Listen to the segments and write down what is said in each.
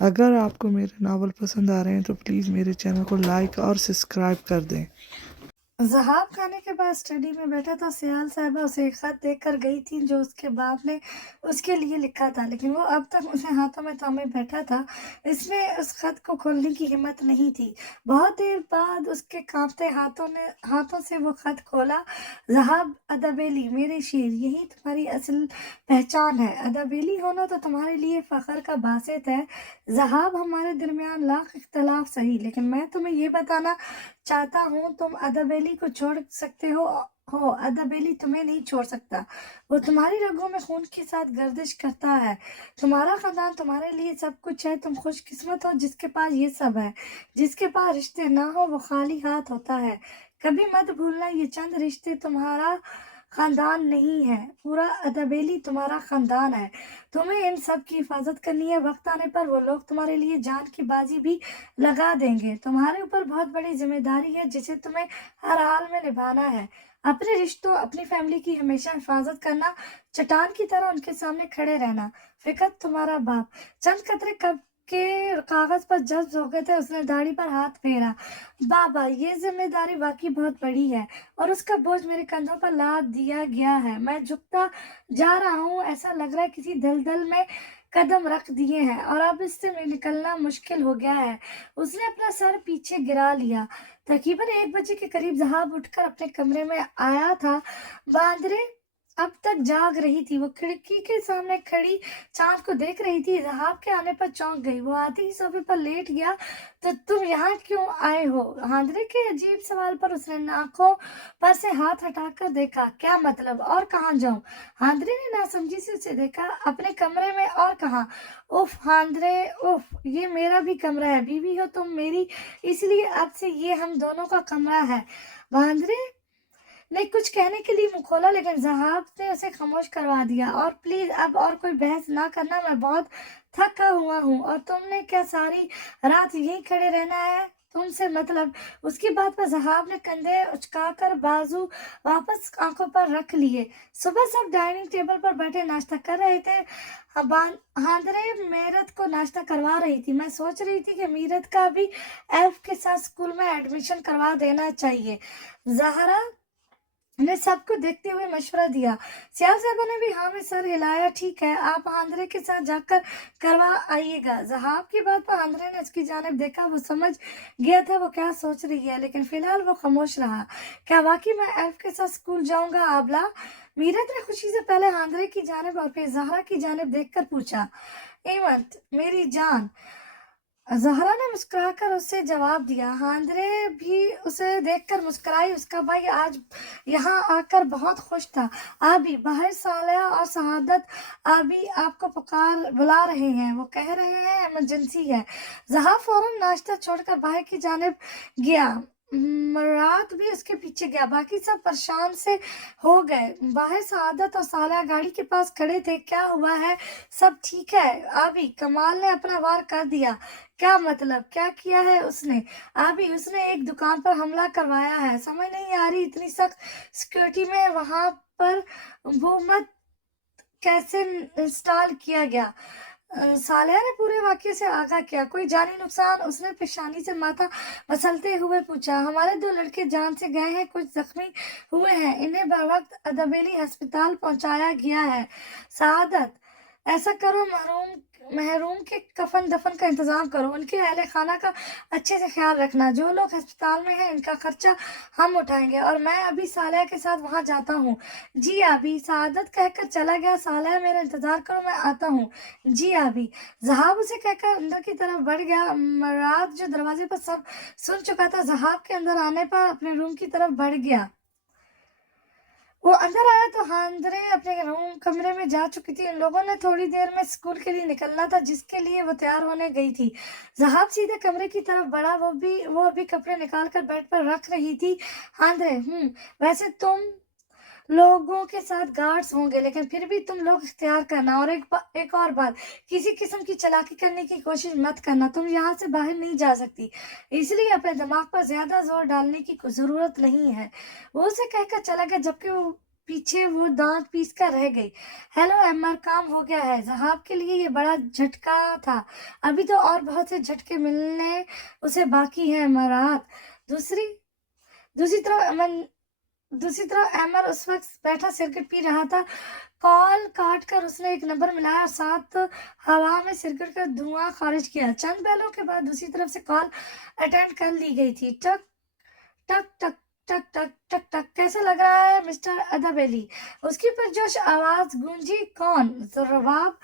اگر آپ کو میرے ناول پسند آ رہے ہیں تو پلیز میرے چینل کو لائک اور سبسکرائب کر دیں۔ ذہاب کھانے کے بعد اسٹڈی میں بیٹھا تھا۔ سیال صاحبہ اسے ایک خط دیکھ کر گئی تھی جو اس کے باپ نے اس کے لیے لکھا تھا، لیکن وہ اب تک اسے ہاتھوں میں تھامے بیٹھا تھا۔ اس میں اس خط کو کھولنے کی ہمت نہیں تھی۔ بہت دیر بعد اس کے کانپتے ہاتھوں سے وہ خط کھولا۔ ذہاب ادبیلی، میرے شیر، یہی تمہاری اصل پہچان ہے۔ ادبیلی ہونا تو تمہارے لیے فخر کا باعث ہے۔ ذہاب، ہمارے درمیان لاکھ اختلاف سہی، لیکن میں تمہیں یہ بتانا چاہتا ہوں تم ادبیلی کو چھوڑ سکتے ہو ادبیلی تمہیں نہیں چھوڑ سکتا۔ وہ تمہاری رگوں میں خون کے ساتھ گردش کرتا ہے۔ تمہارا خاندان تمہارے لیے سب کچھ ہے۔ تم خوش قسمت ہو جس کے پاس یہ سب ہے۔ جس کے پاس رشتے نہ ہو وہ خالی ہاتھ ہوتا ہے۔ کبھی مت بھولنا یہ چند رشتے تمہارا خاندان نہیں ہے، پورا ادبیلی تمہارا خاندان ہے۔ تمہیں ان سب کی حفاظت کرنی ہے۔ وقت آنے پر وہ لوگ تمہارے لیے جان کی بازی بھی لگا دیں گے۔ تمہارے اوپر بہت بڑی ذمہ داری ہے جسے تمہیں ہر حال میں نبھانا ہے۔ اپنے رشتوں، اپنی فیملی کی ہمیشہ حفاظت کرنا، چٹان کی طرح ان کے سامنے کھڑے رہنا۔ فقط تمہارا باپ۔ چند قطرے کب کے کاغذ پر جذب ہو گئے تھے۔ اس نے داڑھی پر ہاتھ پھیرا۔ بابا، یہ ذمہ داری واقعی بہت بڑی ہے اور اس کا بوجھ میرے کندھوں پر لاد دیا گیا ہے۔ میں جھکتا جا رہا ہوں، ایسا لگ رہا ہے کسی دلدل میں قدم رکھ دیے ہیں اور اب اس سے نکلنا مشکل ہو گیا ہے۔ اس نے اپنا سر پیچھے گرا لیا۔ تقریباً 1 بجے کے قریب ذہاب اٹھ کر اپنے کمرے میں آیا تھا۔ باندرے اب تک جاگ رہی تھی۔ وہ کھڑکی کے سامنے کھڑی چاند کو دیکھ رہی تھی۔ ذہاب کے آنے پر چونک گئی۔ وہ آتے ہی صوفے پر لیٹ گیا۔ تو تم یہاں کیوں آئے ہو؟ باندرے کے عجیب سوال پر اس نے ناکوں پر سے ہاتھ ہٹا کر دیکھا۔ کیا مطلب؟ اور کہاں جاؤں؟ باندرے نے ناسمجھی سے اسے دیکھا۔ اپنے کمرے میں، اور کہاں؟ اف باندرے، اف، یہ میرا بھی کمرہ ہے۔ بیوی ہو تم میری، اس لیے اب سے یہ ہم دونوں کا کمرہ ہے۔ باندرے نے کچھ کہنے کے لیے منہ کھولا لیکن ذہاب نے اسے خاموش کروا دیا۔ اور پلیز اب اور کوئی بحث نہ کرنا، میں بہت تھکا ہوا ہوں اور تم نے کیا ساری رات یہیں کھڑے رہنا ہے؟ تم سے مطلب۔ اس کی بات پر ذہاب نے کندھے اچکا کر بازو واپس آنکھوں پر رکھ لیے۔ صبح سب ڈائننگ ٹیبل پر بیٹھے ناشتہ کر رہے تھے۔ باندرے میرت کو ناشتہ کروا رہی تھی۔ میں سوچ رہی تھی کہ میرت کا بھی ایلف کے ساتھ اسکول میں ایڈمیشن کروا دینا چاہیے۔ زہرا نے سب کو دیکھتے ہوئے مشورہ دیا۔ سیال صاحبہ نے بھی ہاں میں سر ہلایا۔ ٹھیک ہے، آپ باندرے کے ساتھ جا کر کروا آئیے گا۔ ذہاب کی بات پر باندرے نے اس کی جانب دیکھا۔ وہ سمجھ گیا تھا وہ کیا سوچ رہی ہے، لیکن فی الحال وہ خاموش رہا۔ کیا واقعی میں ایلف کے ساتھ اسکول جاؤں گا آبلہ؟ میرت نے خوشی سے پہلے باندرے کی جانب اور پھر زہرا کی جانب دیکھ کر پوچھا۔ ایمت میری جان، زہرا نے مسکرا کر اسے جواب دیا۔ باندرے بھی اسے دیکھ کر مسکرائی۔ اس کا بھائی آج یہاں آ کر بہت خوش تھا۔ آبی، باہر صالحہ اور سعادت آبی آپ کو بلا رہے ہیں۔ وہ کہہ رہے ہیں ایمرجنسی ہے۔ ذہاب فوراً ناشتہ چھوڑ کر باہر کی جانب گیا۔ مراد بھی اس کے پیچھے گیا۔ باقی سب پریشان سے ہو گئے۔ باہر سعادت اور صالحہ گاڑی کے پاس کھڑے تھے۔ کیا ہوا ہے؟ سب ٹھیک ہے آبی؟ کمال نے اپنا وار کر دیا۔ کیا مطلب؟ کیا کیا ہے اس نے؟ آبی، اس نے ایک دکان پر حملہ کروایا ہے۔ سمجھ نہیں آ رہی، اتنی سخت سیکیورٹی میں وہاں پر بومت کیسے انسٹال کیا گیا؟ صالحہ نے پورے واقعے سے آگاہ کیا۔ کوئی جانی نقصان؟ اس نے پیشانی سے ماتھا مسلتے ہوئے پوچھا۔ ہمارے 2 لڑکے جان سے گئے ہیں، کچھ زخمی ہوئے ہیں، انہیں بروقت ادبیلی ہسپتال پہنچایا گیا ہے۔ سعادت، ایسا کرو، محروم کے کفن دفن کا انتظام کرو، ان کے اہل خانہ کا اچھے سے خیال رکھنا۔ جو لوگ ہسپتال میں ہیں ان کا خرچہ ہم اٹھائیں گے اور میں ابھی صالحہ کے ساتھ وہاں جاتا ہوں۔ جی آبی، سعادت کہہ کر چلا گیا۔ صالحہ، میرا انتظار کرو، میں آتا ہوں۔ جی آبی۔ ذہاب اسے کہہ کر اندر کی طرف بڑھ گیا۔ مراد جو دروازے پر سب سن چکا تھا، ذہاب کے اندر آنے پر اپنے روم کی طرف بڑھ گیا۔ وہ اندر آیا تو باندرے اپنے کمرے میں جا چکی تھی۔ ان لوگوں نے تھوڑی دیر میں اسکول کے لیے نکلنا تھا جس کے لیے وہ تیار ہونے گئی تھی۔ ذہاب سیدھے کمرے کی طرف بڑھا۔ وہ ابھی کپڑے نکال کر بیڈ پر رکھ رہی تھی۔ باندرے، ویسے تم لوگوں کے ساتھ گارڈز ہوں گے، لیکن پھر بھی تم لوگ اختیار کرنا۔ اور ایک اور بات، کسی قسم کی چالاکی کرنے کی کوشش مت کرنا۔ تم یہاں سے باہر نہیں جا سکتی، اس لیے اپنے دماغ پر زیادہ زور ڈالنے کی ضرورت نہیں ہے۔ وہ اسے کہہ کر چلا گیا۔ جبکہ وہ पीछे वो दांत पीस कर रह गई। हेलो एमर, काम हो गया है। ज़हाब के लिए ये बड़ा झटका था। अभी तो और बहुत से झटके मिलने उसे बाकी हैं इमारात। दूसरी दूसरी तरफ अमन दूसरी तरफ एमर उस वक्त बैठा सिगरेट पी रहा था। कॉल काट कर उसने एक नंबर मिलाया और साथ हवा में सिगरेट का धुआं खारिज किया। चंद पलों के बाद दूसरी तरफ से कॉल अटेंड कर ली गई थी। टक टक टक टक टक टक टक। कैसा लग रहा है मिस्टर अदबेली? उसकी पुरजोश आवाज गूंजी। कौन? जवाब,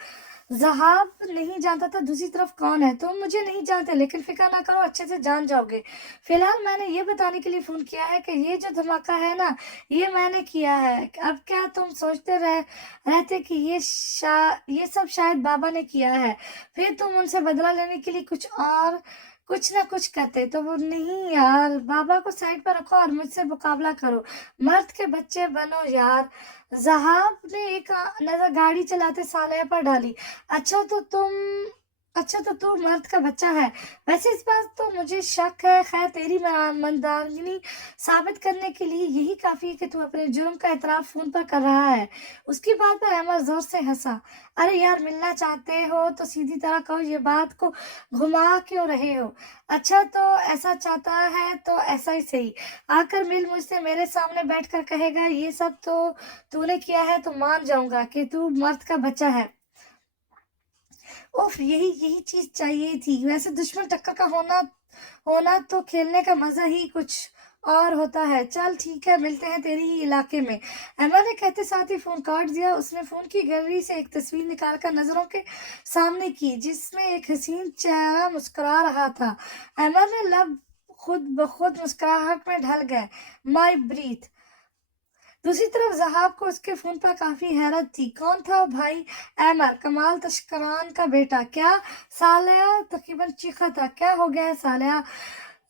ज़हाब नहीं जानता था दूसरी तरफ कौन है। तुम मुझे नहीं जानते, लेकिन फिक्र ना करो, अच्छे से जान जाओगे। फिलहाल मैंने ये बताने के लिए फोन किया है कि ये जो धमाका है ना, ये मैंने किया है। अब क्या तुम सोचते रहते कि ये सब शायद बाबा ने किया है, फिर तुम उनसे बदला लेने के लिए कुछ ना कुछ करते? तो वो नहीं यार, बाबा को साइड पर रखो और मुझसे मुकाबला करो। मर्द के बच्चे बनो यार। ज़हाब ने एक नजर गाड़ी चलाते साले पर डाली। अच्छा तो तू मर्द का बच्चा है। वैसे इस बात तो मुझे शक है। खैर, तेरी ईमानदारी साबित करने के लिए यही काफी है कि तू अपने जुर्म का एतराफ फोन पर कर रहा है। उसकी बात पर अमर जोर से हंसा। अरे यार, मिलना चाहते हो तो सीधी तरह कहो, ये बात को घुमा क्यों रहे हो? अच्छा, तो ऐसा चाहता है तो ऐसा ही सही। आकर मिल मुझसे, मेरे सामने बैठकर कहेगा ये सब तो तूने किया है, तो मान जाऊंगा कि तू मर्द का बच्चा है। उफ, यही चीज चाहिए थी। वैसे दुश्मन टक्कर का होना होना तो खेलने का मजा ही कुछ और होता है। चल ठीक है, मिलते हैं तेरी ही इलाके में। अमर ने कहते साथ ही फोन काट दिया। उसने फोन की गैलरी से एक तस्वीर निकालकर नजरों के सामने की, जिसमें एक हसीन चेहरा मुस्कुरा रहा था। अमर ने लब खुद ब खुद मुस्कुराहट में ढल गए। माई ब्रीथ। दूसरी तरफ ज़हाब को उसके फोन पर काफी हैरत थी। कौन था वो भाई? एमर, कमाल तशकरान का बेटा। क्या? सालिया तकरीबन चीखा था। क्या हो गया है सालिया?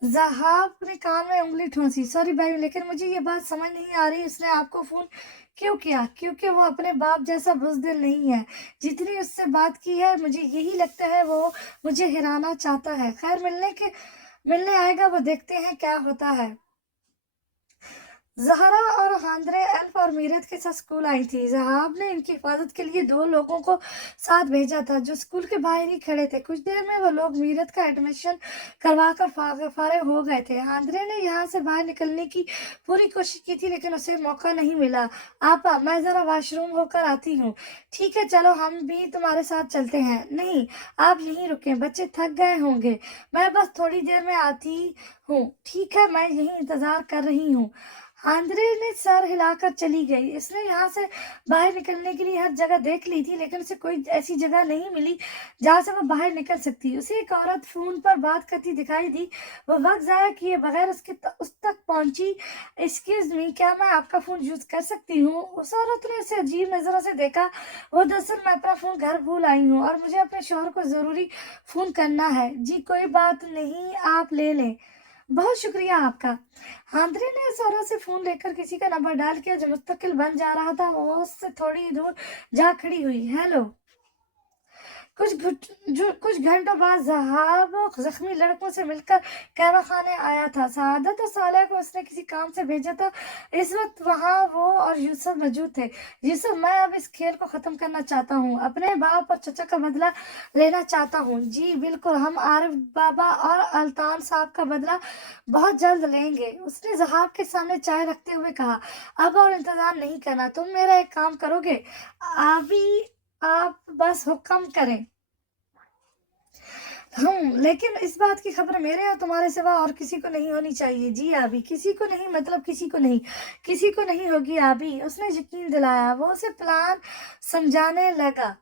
ज़हाब ने कान में उंगली ठूंसी। सॉरी भाई, लेकिन मुझे ये बात समझ नहीं आ रही, उसने आपको फोन क्यों किया? क्योंकि वो अपने बाप जैसा बुज़दिल नहीं है। जितनी उससे बात की है, मुझे यही लगता है वो मुझे हिराना चाहता है। खैर, मिलने आएगा, वो देखते हैं क्या होता है। ज़हरा और हांद्रे एल्फ और मीरत के साथ स्कूल आई थी। ज़हाब ने इनकी हिफाजत के लिए 2 लोगों को साथ भेजा था, जो स्कूल के बाहर ही खड़े थे। कुछ देर में वो लोग मीरत का एडमिशन करवाकर फारिग हो गए थे। हांद्रे ने यहाँ से बाहर निकलने की पूरी कोशिश की थी, लेकिन उसे मौका नहीं मिला। आपा, मैं ज़रा वॉशरूम होकर आती हूँ। ठीक है, चलो हम भी तुम्हारे साथ चलते हैं। नहीं, आप यहीं रुकें, बच्चे थक गए होंगे। मैं बस थोड़ी देर में आती हूँ। ठीक है, मैं यहीं इंतजार कर रही हूँ। आंद्रे ने सर हिलाकर चली गई। इसने यहाँ से बाहर निकलने के लिए हर जगह देख ली थी, लेकिन उसे कोई ऐसी जगह नहीं मिली जहाँ से वो बाहर निकल सकती। उसे एक औरत फोन पर बात करती दिखाई दी। वो वक्त जाया किए बगैर उस तक पहुंची। एक्सक्यूज मी, क्या मैं आपका फोन यूज कर सकती हूँ? उस औरत ने उसे अजीब नजरों से देखा। वो दरअसल, मैं अपना फोन घर भूल आई हूँ और मुझे अपने शोहर को जरूरी फोन करना है। जी कोई बात नहीं, आप ले लें। बहुत शुक्रिया आपका। आंद्रे ने उस औरत से फोन लेकर किसी का नंबर डायल किया जो मुस्तकिल बन जा रहा था। वो उससे थोड़ी दूर जा खड़ी हुई। हेलो। कुछ घंटों बाद ज़हाब जख्मी लड़कों से मिलकर कहवा खाने आया था। सआदत और सालिया को उसने किसी काम से भेजा था। इस वक्त वहाँ वो और यूसुफ मौजूद थे। यूसुफ, मैं अब इस खेल को खत्म करना चाहता हूँ। अपने बाप और चचा का बदला लेना चाहता हूँ। जी बिल्कुल, हम आरिफ बाबा और अल्तान साहब का बदला बहुत जल्द लेंगे। उसने ज़हाब के सामने चाय रखते हुए कहा। अब और इंतजार नहीं करना, तुम मेरा एक काम करोगे? अभी आप बस हुक्म करें। लेकिन इस बात की खबर मेरे और तुम्हारे सिवा और किसी को नहीं होनी चाहिए। जी आबी, किसी को नहीं, मतलब किसी को नहीं होगी आबी। उसने यकीन दिलाया। वो उसे प्लान समझाने लगा।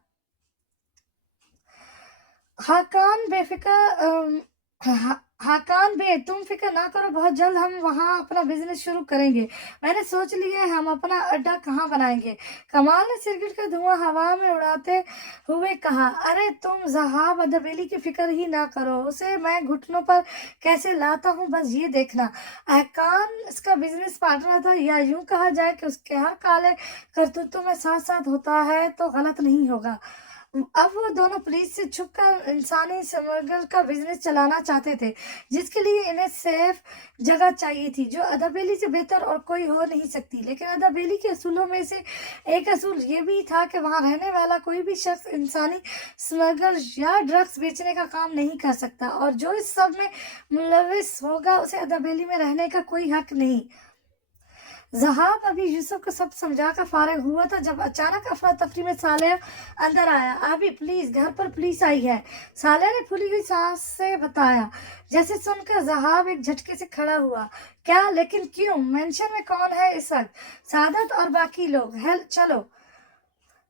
हाकान हाकान बे, तुम फिक्र ना करो, बहुत जल्द हम वहाँ अपना बिजनेस शुरू करेंगे। मैंने सोच लिया है हम अपना अड्डा कहाँ बनाएंगे। कमाल ने सिगरेट का धुआं हवा में उड़ाते हुए कहा। अरे तुम ज़हाब अदबेली की फिक्र ही ना करो, उसे मैं घुटनों पर कैसे लाता हूँ, बस ये देखना। हाकान इसका बिजनेस पार्टनर था, या यूं कहा जाए कि उसके हर काले करतूतों में साथ साथ होता है तो गलत नहीं होगा। अब वो दोनों पुलिस से छुपकर इंसानी स्मगलर का बिजनेस चलाना चाहते थे, जिसके लिए इन्हें सेफ जगह चाहिए थी, जो अदाबेली से बेहतर और कोई हो नहीं सकती। लेकिन अदाबेली के असूलों में से एक असूल ये भी था कि वहां रहने वाला कोई भी शख्स इंसानी स्मगलर या ड्रग्स बेचने का काम नहीं कर सकता, और जो इस सब में मुलविस होगा उसे अदाबेली में रहने का कोई हक नहीं। ज़हाब अभी यूसुफ को सब समझा कर फारिग हुआ था जब अचानक अफरा तफरी में सालेह अंदर आया। अभी प्लीज, घर पर पुलिस आई है, सालेह ने फूली हुई सांस से बताया। जैसे सुनकर ज़हाब एक झटके से खड़ा हुआ। क्या? लेकिन क्यों? मेंशन में कौन है इस वक्त? सादत और बाकी लोग। हेल, चलो।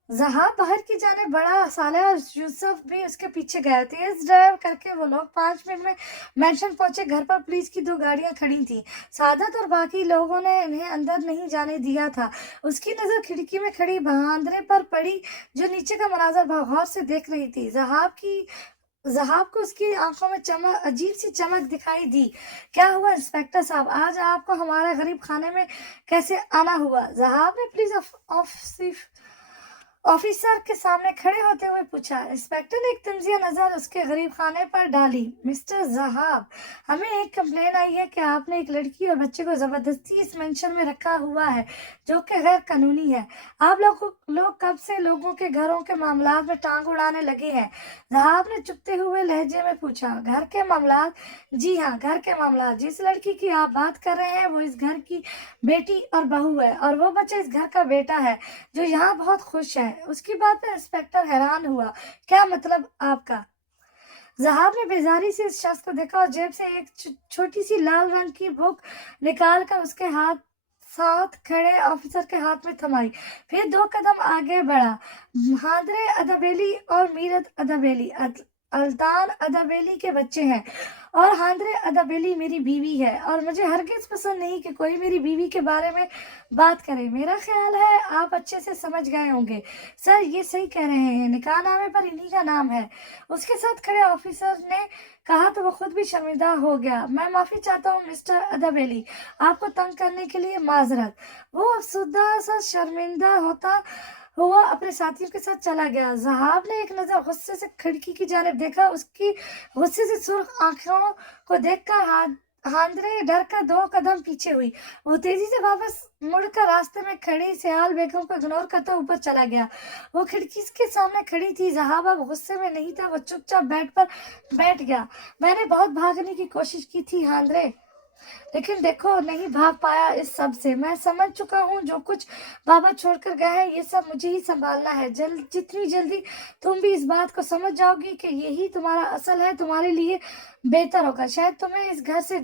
ज़हाब बाहर की जाने बढ़ा, सालेह और यूसुफ भी उसके पीछे गए। तेज ड्राइव करके वो लोग 5 मिनट में मेंशन पहुंचे। घर पर पुलिस की 2 गाड़ियां खड़ी थी। सादत और बाकी लोगों ने इन्हें अंदर नहीं जाने दिया था। उसकी नजर खिड़की में खड़ी बहादुर पर पड़ी, जो नीचे का मनाजर गौर से देख रही थी। ज़हाब को उसकी आंखों में चमक, अजीब सी चमक दिखाई दी। क्या हुआ इंस्पेक्टर साहब, आज आपको हमारे गरीब खाने में कैसे आना हुआ? ज़हाब ने पुलिस ऑफिसर के सामने खड़े होते हुए पूछा। इंस्पेक्टर ने एक तंजिया नजर उसके गरीब खाने पर डाली। मिस्टर ज़हाब, हमें एक कंप्लेन आई है कि आपने एक लड़की और बच्चे को जबरदस्ती इस मेंशन में रखा हुआ है, जो कि गैर कानूनी है। आप लोग कब से लोगों के घरों के मामलात में टांग उड़ाने लगे हैं? ज़हाब ने चुपते हुए लहजे में पूछा। घर के मामलात? जी हाँ, घर के मामलात। जिस लड़की की आप बात कर रहे हैं वो इस घर की बेटी और बहू है, और वो बच्चा इस घर का बेटा है, जो यहाँ बहुत खुश है। उसकी बात पर इंस्पेक्टर हैरान हुआ। क्या मतलब आपका? ज़हाब ने बेजारी से इस शख्स को देखा और जेब से एक छोटी सी लाल रंग की बुक निकाल कर उसके साथ खड़े ऑफिसर के हाथ में थमाई। फिर 2 कदम आगे बढ़ा। हादरे अदाबेली और मीरत अदाबेली अल्तान अदाबेली के बच्चे हैं, और हांद्रे अदाबेली मेरी बीवी है, और मुझे हरगिज पसंद नहीं कि कोई मेरी बीवी के बारे में बात करे। मेरा ख्याल है आप अच्छे से समझ गए होंगे। सर, ये सही कह रहे हैं, निकाहनामे पर इन्हीं का नाम है, उसके साथ खड़े ऑफिसर ने कहा। तो वो खुद भी शर्मिंदा हो गया। मैं माफी चाहता हूँ मिस्टर अदाबेली, आपको तंग करने के लिए माजरत। वो अफसुर्दा सा शर्मिंदा होता हुआ अपने साथियों के साथ चला गया। ज़हाब ने एक नजर गुस्से से खिड़की की जानिब देखा। उसकी गुस्से से सुर्ख आंखों को देखकर हांद्रे डर कर 2 कदम पीछे हुई। वो तेजी से वापस मुड़कर रास्ते में खड़ी सियाल बेगम को इग्नोर करता ऊपर चला गया। वो खिड़की के सामने खड़ी थी। ज़हाब अब गुस्से में नहीं था, वो चुपचाप बेड पर बैठ गया। मैंने बहुत भागने की कोशिश की थी हांद्रे, लेकिन देखो नहीं भाग पाया इस सब से। मैं समझ चुका हूँ जो कुछ बाबा छोड़कर गए हैं ये सब मुझे ही संभालना है। जितनी जल्दी तुम भी इस बात को समझ जाओगी कि यही तुम्हारा असल है, तुम्हारे लिए बेहतर होगा। शायद तुम्हें इस घर से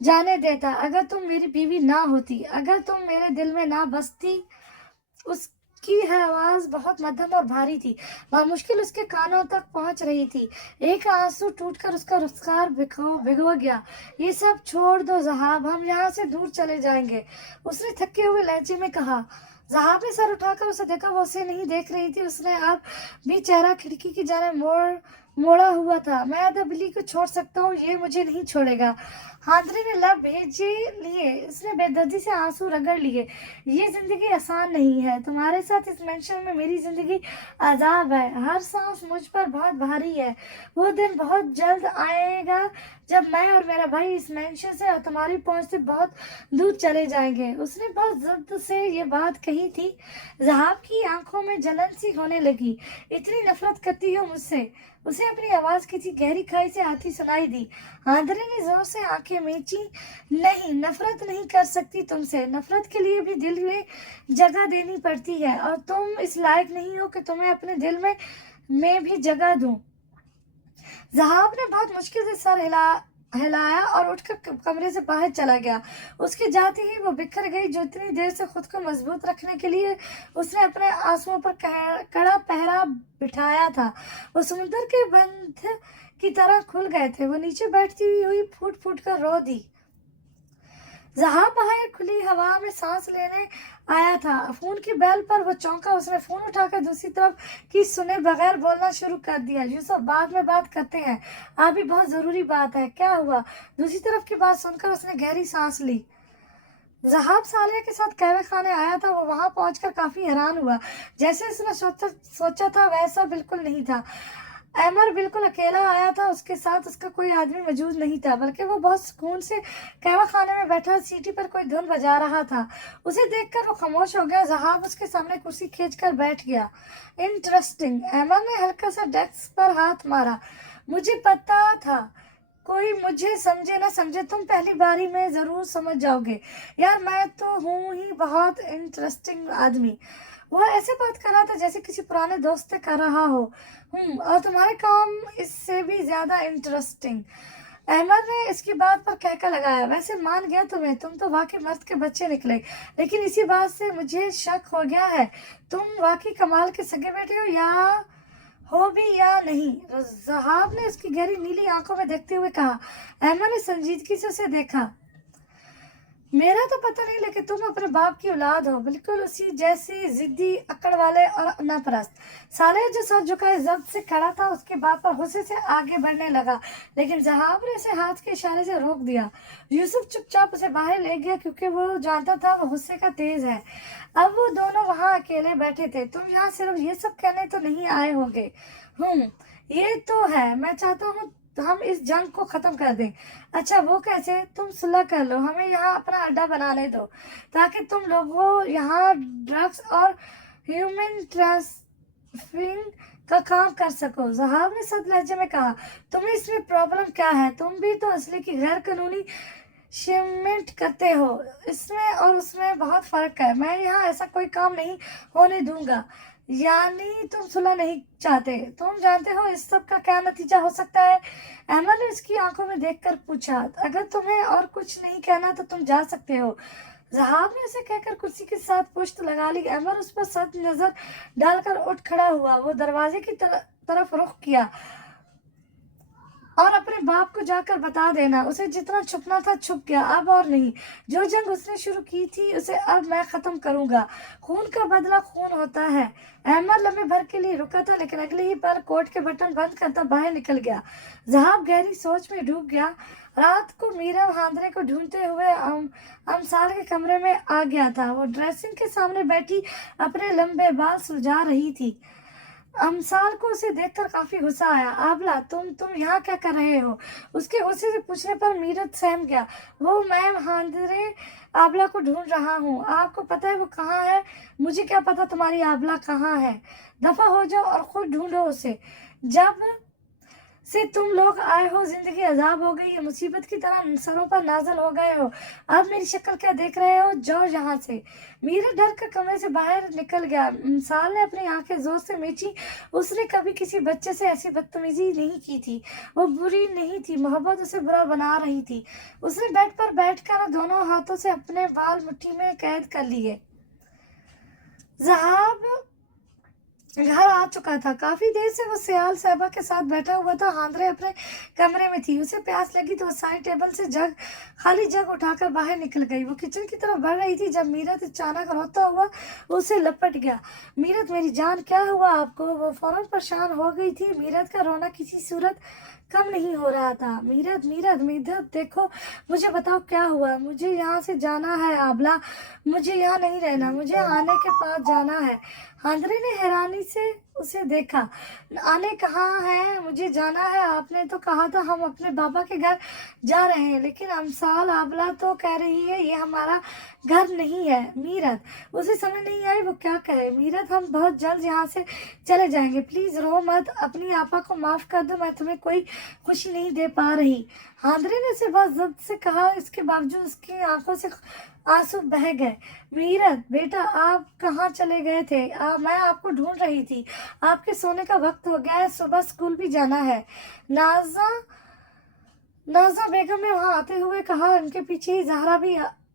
जाने देता अगर तुम मेरी बीवी ना होती, अगर तुम मेरे दिल में ना बसती। उसकी आवाज बहुत मध्यम और भारी थी, मुश्किल उसके कानों तक पहुंच रही थी। एक आंसू टूटकर उसका रुखसार भिगो गया। ये सब छोड़ दो ज़हाब, हम यहाँ से दूर चले जाएंगे, उसने थके हुए लहजे में कहा। ज़हाब ने सर उठाकर उसे देखा। वो उसे नहीं देख रही थी। उसने अब भी चेहरा खिड़की की जाने मोड़ा हुआ था। मैं अदाबेली को छोड़ सकता हूँ, ये मुझे नहीं छोड़ेगा। हांद्रे ने लब भेजे लिए। उसने बेदर्दी से आंसू रगड़ लिए। ये जिंदगी आसान नहीं है, तुम्हारे साथ इस मेंशन में मेरी जिंदगी अजाब है। हर सांस मुझ पर बहुत भारी है। वो दिन बहुत जल्द आएगा जब मैं और मेरा भाई इस मेंशन से और तुम्हारी पहुंच से बहुत दूर चले जाएंगे। उसने बहुत जिद्द से ये बात कही थी। ज़हाब की आंखों में जलन सी होने लगी। इतनी नफरत करती हो मुझसे? उसे अपनी आवाज किसी गहरी खाई से आती सुनाई दी। हांद्रे ने जोर से आंखें मींची। नहीं, नफरत नहीं कर सकती तुमसे। नफरत के लिए भी दिल में जगह देनी पड़ती है, और तुम इस लायक नहीं हो कि तुम्हें अपने दिल में भी जगह दूं। ज़हाब ने बहुत मुश्किल से सर हिलाया और उठकर कमरे से बाहर चला गया। उसके जाते ही वो बिखर गई, जो इतनी देर से खुद को मजबूत रखने के लिए उसने अपने आंसुओं पर कड़ा पहरा बिठाया था, वो समुद्र के बंध की तरह खुल गए थे। वो नीचे बैठती हुई फूट फूट कर रो दी। ज़हाब बाहर खुली हवा में सांस लेने आया था। फोन की बेल पर वो चौंका। उसने फोन उठाकर दूसरी तरफ की सुने बगैर बोलना शुरू कर दिया। यूसुफ, बाद में बात करते हैं, अभी बहुत जरूरी बात है। क्या हुआ? दूसरी तरफ की बात सुनकर उसने गहरी सांस ली। ज़हाब सालिया के साथ कहवे खाने आया था, वो वहाँ पहुँचकर काफ़ी हैरान हुआ। जैसे उसने सोचा था वैसा बिल्कुल नहीं था। अमर बिल्कुल अकेला आया था, उसके साथ उसका कोई आदमी मौजूद नहीं था, बल्कि वो बहुत सुकून से कहवा खाने में बैठा सीटी पर कोई धुन बजा रहा था। उसे देखकर वो खामोश हो गया। ज़हाब उसके सामने कुर्सी खींचकर बैठ गया। इंटरेस्टिंग। अमर ने हल्का सा डेस्क पर हाथ मारा। मुझे पता था कोई मुझे समझे ना समझे, तुम पहली बारी में जरूर समझ जाओगे। यार मैं तो हूँ ही बहुत इंटरेस्टिंग आदमी। वह ऐसे बात कर रहा था जैसे किसी पुराने दोस्त से कर रहा हो। और तुम्हारे काम इससे भी ज्यादा इंटरेस्टिंग। अहमद ने इसकी बात पर कहकर लगाया। वैसे मान गया तुम्हें, तुम तो वाकई मर्द के बच्चे निकले, लेकिन इसी बात से मुझे शक हो गया है, तुम वाकई कमाल के सगे बेटे हो या हो भी या नहीं। ज़हाब ने उसकी गहरी नीली आंखों में देखते हुए कहा। अहमद ने संजीदगी से उसे देखा। मेरा तो पता नहीं, लेकिन तुम अपने बाप की औलाद हो, बिल्कुल उसी जैसी जिद्दी, अकड़ वाले और नापरस्त। साले जो सर झुकाए जब्त से खड़ा था, उसके बाप पर गुस्से से आगे बढ़ने लगा, लेकिन ज़हाब ने उसे हाथ के इशारे से रोक दिया। यूसुफ चुपचाप उसे बाहर ले गया, क्योंकि वो जानता था वो गुस्से का तेज है। अब वो दोनों वहां अकेले बैठे थे। तुम यहाँ सिर्फ ये सब कहने तो नहीं आए होगे। ये तो है, मैं चाहता हूँ हम इस जंग को खत्म कर दें। अच्छा वो कैसे? तुम सुलह कर लो, हमें यहाँ अपना अड्डा बनाने दो, ताकि तुम लोगों यहाँ ड्रग्स और ह्यूमन ट्रैफिकिंग का काम कर सको। ज़हाब ने सख्त लहजे में कहा। तुम्हें इसमें प्रॉब्लम क्या है? तुम भी तो असली की गैर कानूनी शिपमेंट करते हो। इसमें और उसमें बहुत फर्क है। मैं यहाँ ऐसा कोई काम नहीं होने दूंगा। यानी तुम सुलह नहीं चाहते? तुम जानते हो इस सब का क्या नतीजा हो सकता है? अहमद ने उसकी आंखों में देखकर पूछा। अगर तुम्हें और कुछ नहीं कहना तो तुम जा सकते हो। ज़हाब ने उसे कहकर कुर्सी के साथ पुश्त लगा ली। अमर उस पर सख्त नजर डालकर उठ खड़ा हुआ। वो दरवाजे की तरफ रुख किया। और अपने बाप को जाकर बता देना, उसे जितना छुपना था छुप गया, अब और नहीं। जो जंग उसने शुरू की थी उसे अब मैं खत्म करूंगा। खून का बदला खून होता है। अहमद लम्हे भर के लिए रुका था, लेकिन अगले ही पल कोट के बटन बंद करता बाहर निकल गया। ज़हाब गहरी सोच में डूब गया। रात को मीरा हांदरे को ढूंढते हुए अमसाल के कमरे में आ गया था। वो ड्रेसिंग के सामने बैठी अपने लंबे बाल सुलझा रही थी। अमसाल को उसे देखकर काफी गुस्सा आया। आबला, तुम यहाँ क्या कर रहे हो? उसके गुस्से से पूछने पर मीरत सहम गया। वो मैं हांदरे आबला को ढूंढ रहा हूँ। आपको पता है वो कहाँ है? मुझे क्या पता तुम्हारी आबला कहाँ है। दफा हो जाओ और खुद ढूंढो उसे। जब से तुम लोग आए हो जिंदगी अजाब हो गई है, मुसीबत की तरह सरों पर नाजल हो गए हो। अब मेरी शक्ल क्या देख रहे हो? जाओ यहाँ से। मीरा डर कर कमरे से बाहर निकल गया। साल ने अपनी आंखें जोर से मींची। उसने कभी किसी बच्चे से ऐसी बदतमीजी नहीं की थी। वो बुरी नहीं थी, मोहब्बत उसे बुरा बना रही थी। उसने बेड पर बैठकर दोनों हाथों से अपने बाल मुट्ठी में कैद कर लिए। ज़हाब घर आ चुका था। काफी देर से वो सियाल साहबा के साथ बैठा हुआ था। हांदरे अपने कमरे में थी। उसे प्यास लगी तो वो साइड टेबल से खाली जग उठाकर बाहर निकल गई। वो किचन की तरफ बढ़ रही थी जब मीरत अचानक रोता हुआ उसे लपट गया। मीरत मेरी जान, क्या हुआ आपको? वो फौरन परेशान हो गई थी। मीरत का रोना किसी सूरत कम नहीं हो रहा था। मीरत मीरत मीरत देखो, मुझे बताओ क्या हुआ? मुझे यहाँ से जाना है आबला, मुझे यहाँ नहीं रहना, मुझे आने के पास जाना है। हांदरे ने हैरानी से उसे देखा। आने कहाँ है? मुझे जाना है। आपने तो कहा था हम अपने बाबा के घर जा रहे हैं, लेकिन अमसाल आबला तो कह रही है ये हमारा घर नहीं है। मीरत, उसे समझ नहीं आई वो क्या कहे। मीरत, हम बहुत जल्द यहाँ से चले जाएंगे, प्लीज रो मत। अपनी आपा को माफ कर दो, मैं तुम्हें कोई खुशी नहीं दे पा रही। हांदरे ने उसे बहुत जब्त से कहा। इसके बावजूद उसकी आंखों से आंसू बह गए। मीरत बेटा, आप कहाँ चले गए थे? मैं आपको ढूंढ रही थी। आपके सोने का वक्त हो गया है, सुबह स्कूल भी जाना है। नाजा बेगम ने वहां आते हुए कहा। उनके पीछे ही ज़हरा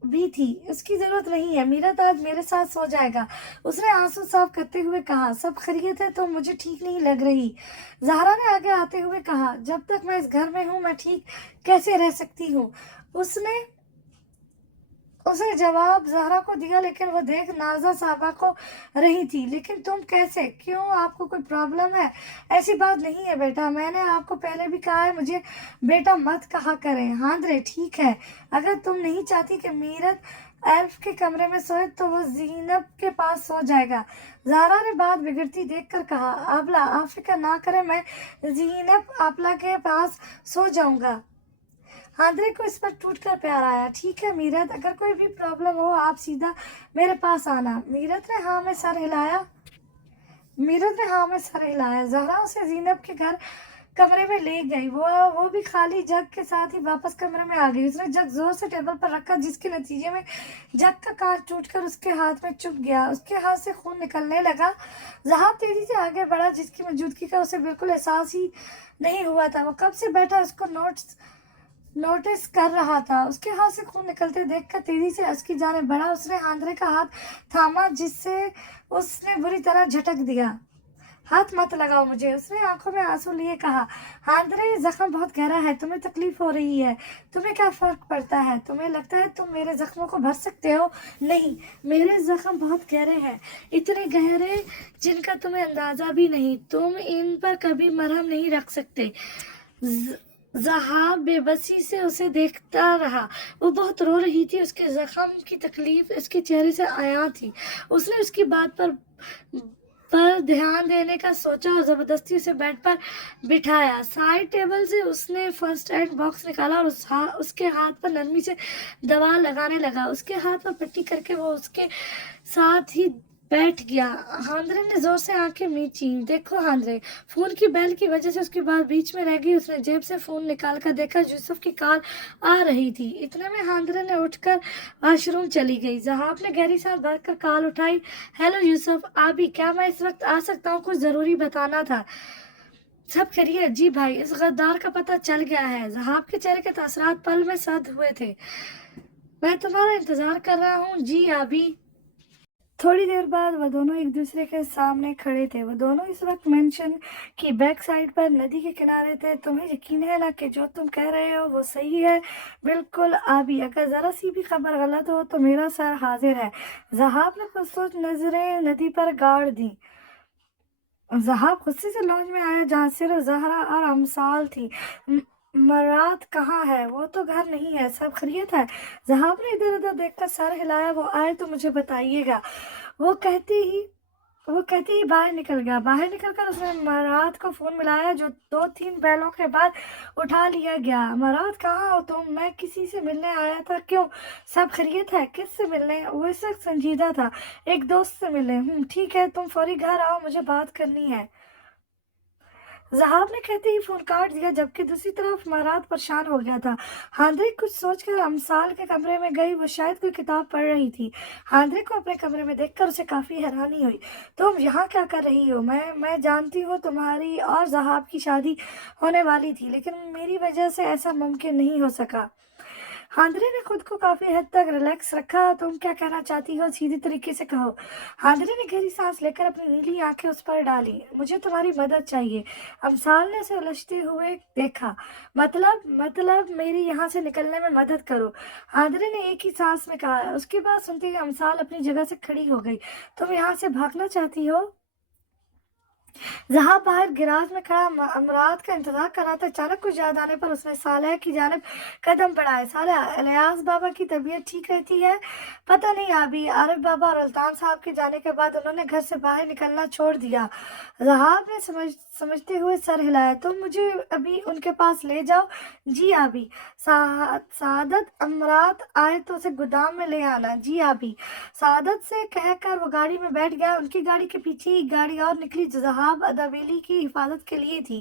भी थी। इसकी जरूरत नहीं है, मीरत आज मेरे साथ सो जाएगा। उसने आंसू साफ करते हुए कहा। सब खैरियत है? तो मुझे ठीक नहीं लग रही। ज़हरा ने आगे आते हुए कहा। जब तक मैं इस घर में हूँ मैं ठीक कैसे रह सकती हूँ? उसने जवाब ज़हरा को दिया, लेकिन वो देख नाज़ा साहबा को रही थी। लेकिन तुम कैसे? क्यों, आपको कोई प्रॉब्लम है? ऐसी बात नहीं है बेटा, मैंने आपको पहले भी कहा है मुझे बेटा मत कहा करें। हांदरे ठीक है, अगर तुम नहीं चाहती कि मीरत एल्फ के कमरे में सोए तो वो ज़ीनब के पास सो जाएगा। ज़हरा ने बात बिगड़ती देखकर कहा, आबला आप फिक्र ना करें, मैं ज़ीनब आपला के पास सो जाऊंगा। हांदरे को इस पर टूटकर प्यार आया। ठीक है मीरत, अगर कोई भी प्रॉब्लम हो आप सीधा मेरे पास आना। मीरत ने हाँ में सर हिलाया। ज़हरा उसे ज़ीनब के घर कमरे में ले गई। वो भी खाली जग के साथ ही वापस कमरे में आ गई। उसने जग जोर से टेबल पर रखा, जिसके नतीजे में जग का कांच टूटकर उसके हाथ में चुभ गया। उसके हाथ से खून निकलने लगा। ज़हाब तेजी से आगे बढ़ा, जिसकी मौजूदगी का उसे बिल्कुल एहसास ही नहीं हुआ था। वो कब से बैठा उसको नोटिस कर रहा था। उसके हाथ से खून निकलते देखकर तेजी से उसकी जाने बढ़ा। उसने हांदरे का हाथ थामा, जिससे उसने बुरी तरह झटक दिया। हाथ मत लगाओ मुझे, उसने आंखों में आंसू लिए कहा। हांदरे, जख्म बहुत गहरा है, तुम्हें तकलीफ हो रही है, तुम्हें क्या फर्क पड़ता है? तुम्हें लगता है तुम मेरे जख्मों को भर सकते हो? नहीं, मेरे जख्म बहुत गहरे हैं, इतने गहरे जिनका तुम्हें अंदाजा भी नहीं। तुम इन पर कभी मरहम नहीं रख सकते। ज़हाब बेबसी से उसे देखता रहा। वो बहुत रो रही थी, उसके जख्म की तकलीफ उसके चेहरे से आया थी। उसने उसकी बात पर ध्यान देने का सोचा और जबरदस्ती उसे बेड पर बिठाया। साइड टेबल से उसने फर्स्ट एड बॉक्स निकाला और उसके हाथ पर नरमी से दवा लगाने लगा। उसके हाथ पर पट्टी करके वो उसके साथ ही बैठ गया। हांदरे ने जोर से आंखें मींची। देखो हांदरे, फोन की बेल की वजह से उसकी बात बीच में रह गई। उसने जेब से फोन निकाल कर देखा, यूसुफ की कॉल आ रही थी। इतने में हांदरे ने उठकर वॉशरूम चली गई। ज़हाब ने गहरी सांस भरकर कॉल उठाई। हेलो यूसुफ, आबी, क्या मैं इस वक्त आ सकता हूँ? कुछ जरूरी बताना था। सब खैरियत? जी भाई, इस गद्दार का पता चल गया है। ज़हाब के चेहरे के तासरात पल में सद हुए थे। मैं तुम्हारा इंतजार कर रहा हूँ। जी आबी। थोड़ी देर बाद वो दोनों एक दूसरे के सामने खड़े थे। वो दोनों इस वक्त मेंशन की बैक साइड पर नदी के किनारे थे। तुम्हें यकीन है ना कि जो तुम कह रहे हो वो सही है? बिल्कुल आबी, अगर जरा सी भी खबर गलत हो तो मेरा सर हाजिर है। ज़हाब ने कुछ सोच नजरें नदी पर गाड़ दी। ज़हाब गुस्से से लॉन्ज में आया, जहाँ सिर्फ ज़हरा और अमसाल थी। मराद कहाँ है? वो तो घर नहीं है। सब खैरियत है? ज़हाब ने इधर उधर देखकर सर हिलाया। वो आए तो मुझे बताइएगा। वो कहते ही बाहर निकल गया। बाहर निकलकर उसने मराद को फोन मिलाया, जो 2-3 बैलों के बाद उठा लिया गया। मराद कहाँ हो तुम? मैं किसी से मिलने आया था। क्यों, सब खैरियत है? किस से मिलने? वो इस वक्त संजीदा था। एक दोस्त से मिले। ठीक है, तुम फौरी घर आओ, मुझे बात करनी है। ज़हाब ने कहते ही फोन काट दिया, जबकि दूसरी तरफ मराद परेशान हो गया था। हांदरे कुछ सोचकर अमसाल के कमरे में गई। वो शायद कोई किताब पढ़ रही थी। हांदरे को अपने कमरे में देखकर उसे काफी हैरानी हुई। तुम यहाँ क्या कर रही हो? मैं जानती हूँ तुम्हारी और ज़हाब की शादी होने वाली थी, लेकिन मेरी वजह से ऐसा मुमकिन नहीं हो सका। हांदरे ने खुद को काफी हद तक रिलैक्स रखा। तुम क्या कहना चाहती हो? सीधी तरीके से कहो। हांदरे ने गहरी सांस लेकर अपनी नीली आंखें उस पर डाली। मुझे तुम्हारी मदद चाहिए। अमसाल ने उसे उलझते हुए देखा। मतलब मेरी यहाँ से निकलने में मदद करो। हांदरे ने एक ही सांस में कहा। उसकी बात सुनते ही अमसाल अपनी जगह से खड़ी हो गई। तुम यहाँ से भागना चाहती हो? जहां बाहर गिराज में खड़ा अमरात का इंतजार कर रहा था, अचानक कुछ याद आने पर उसने सालेह की जानिब कदम बढ़ाए। सालेह, इलियास बाबा की तबीयत ठीक रहती है? पता नहीं अभी। आरिफ बाबा और अल्तान साहब के जाने के बाद उन्होंने घर से बाहर निकलना छोड़ दिया। जहाब ने समझते हुए सर हिलाया। तुम मुझे अभी उनके पास ले जाओ। जी आबी। सादत, अमरात आए तो उसे गोदाम में ले आना। जी आबी। सादत से कहकर वो गाड़ी में बैठ गया। उनकी गाड़ी के पीछे एक गाड़ी और निकली, जो ज़हाब अदावेली की हिफाजत के लिए थी।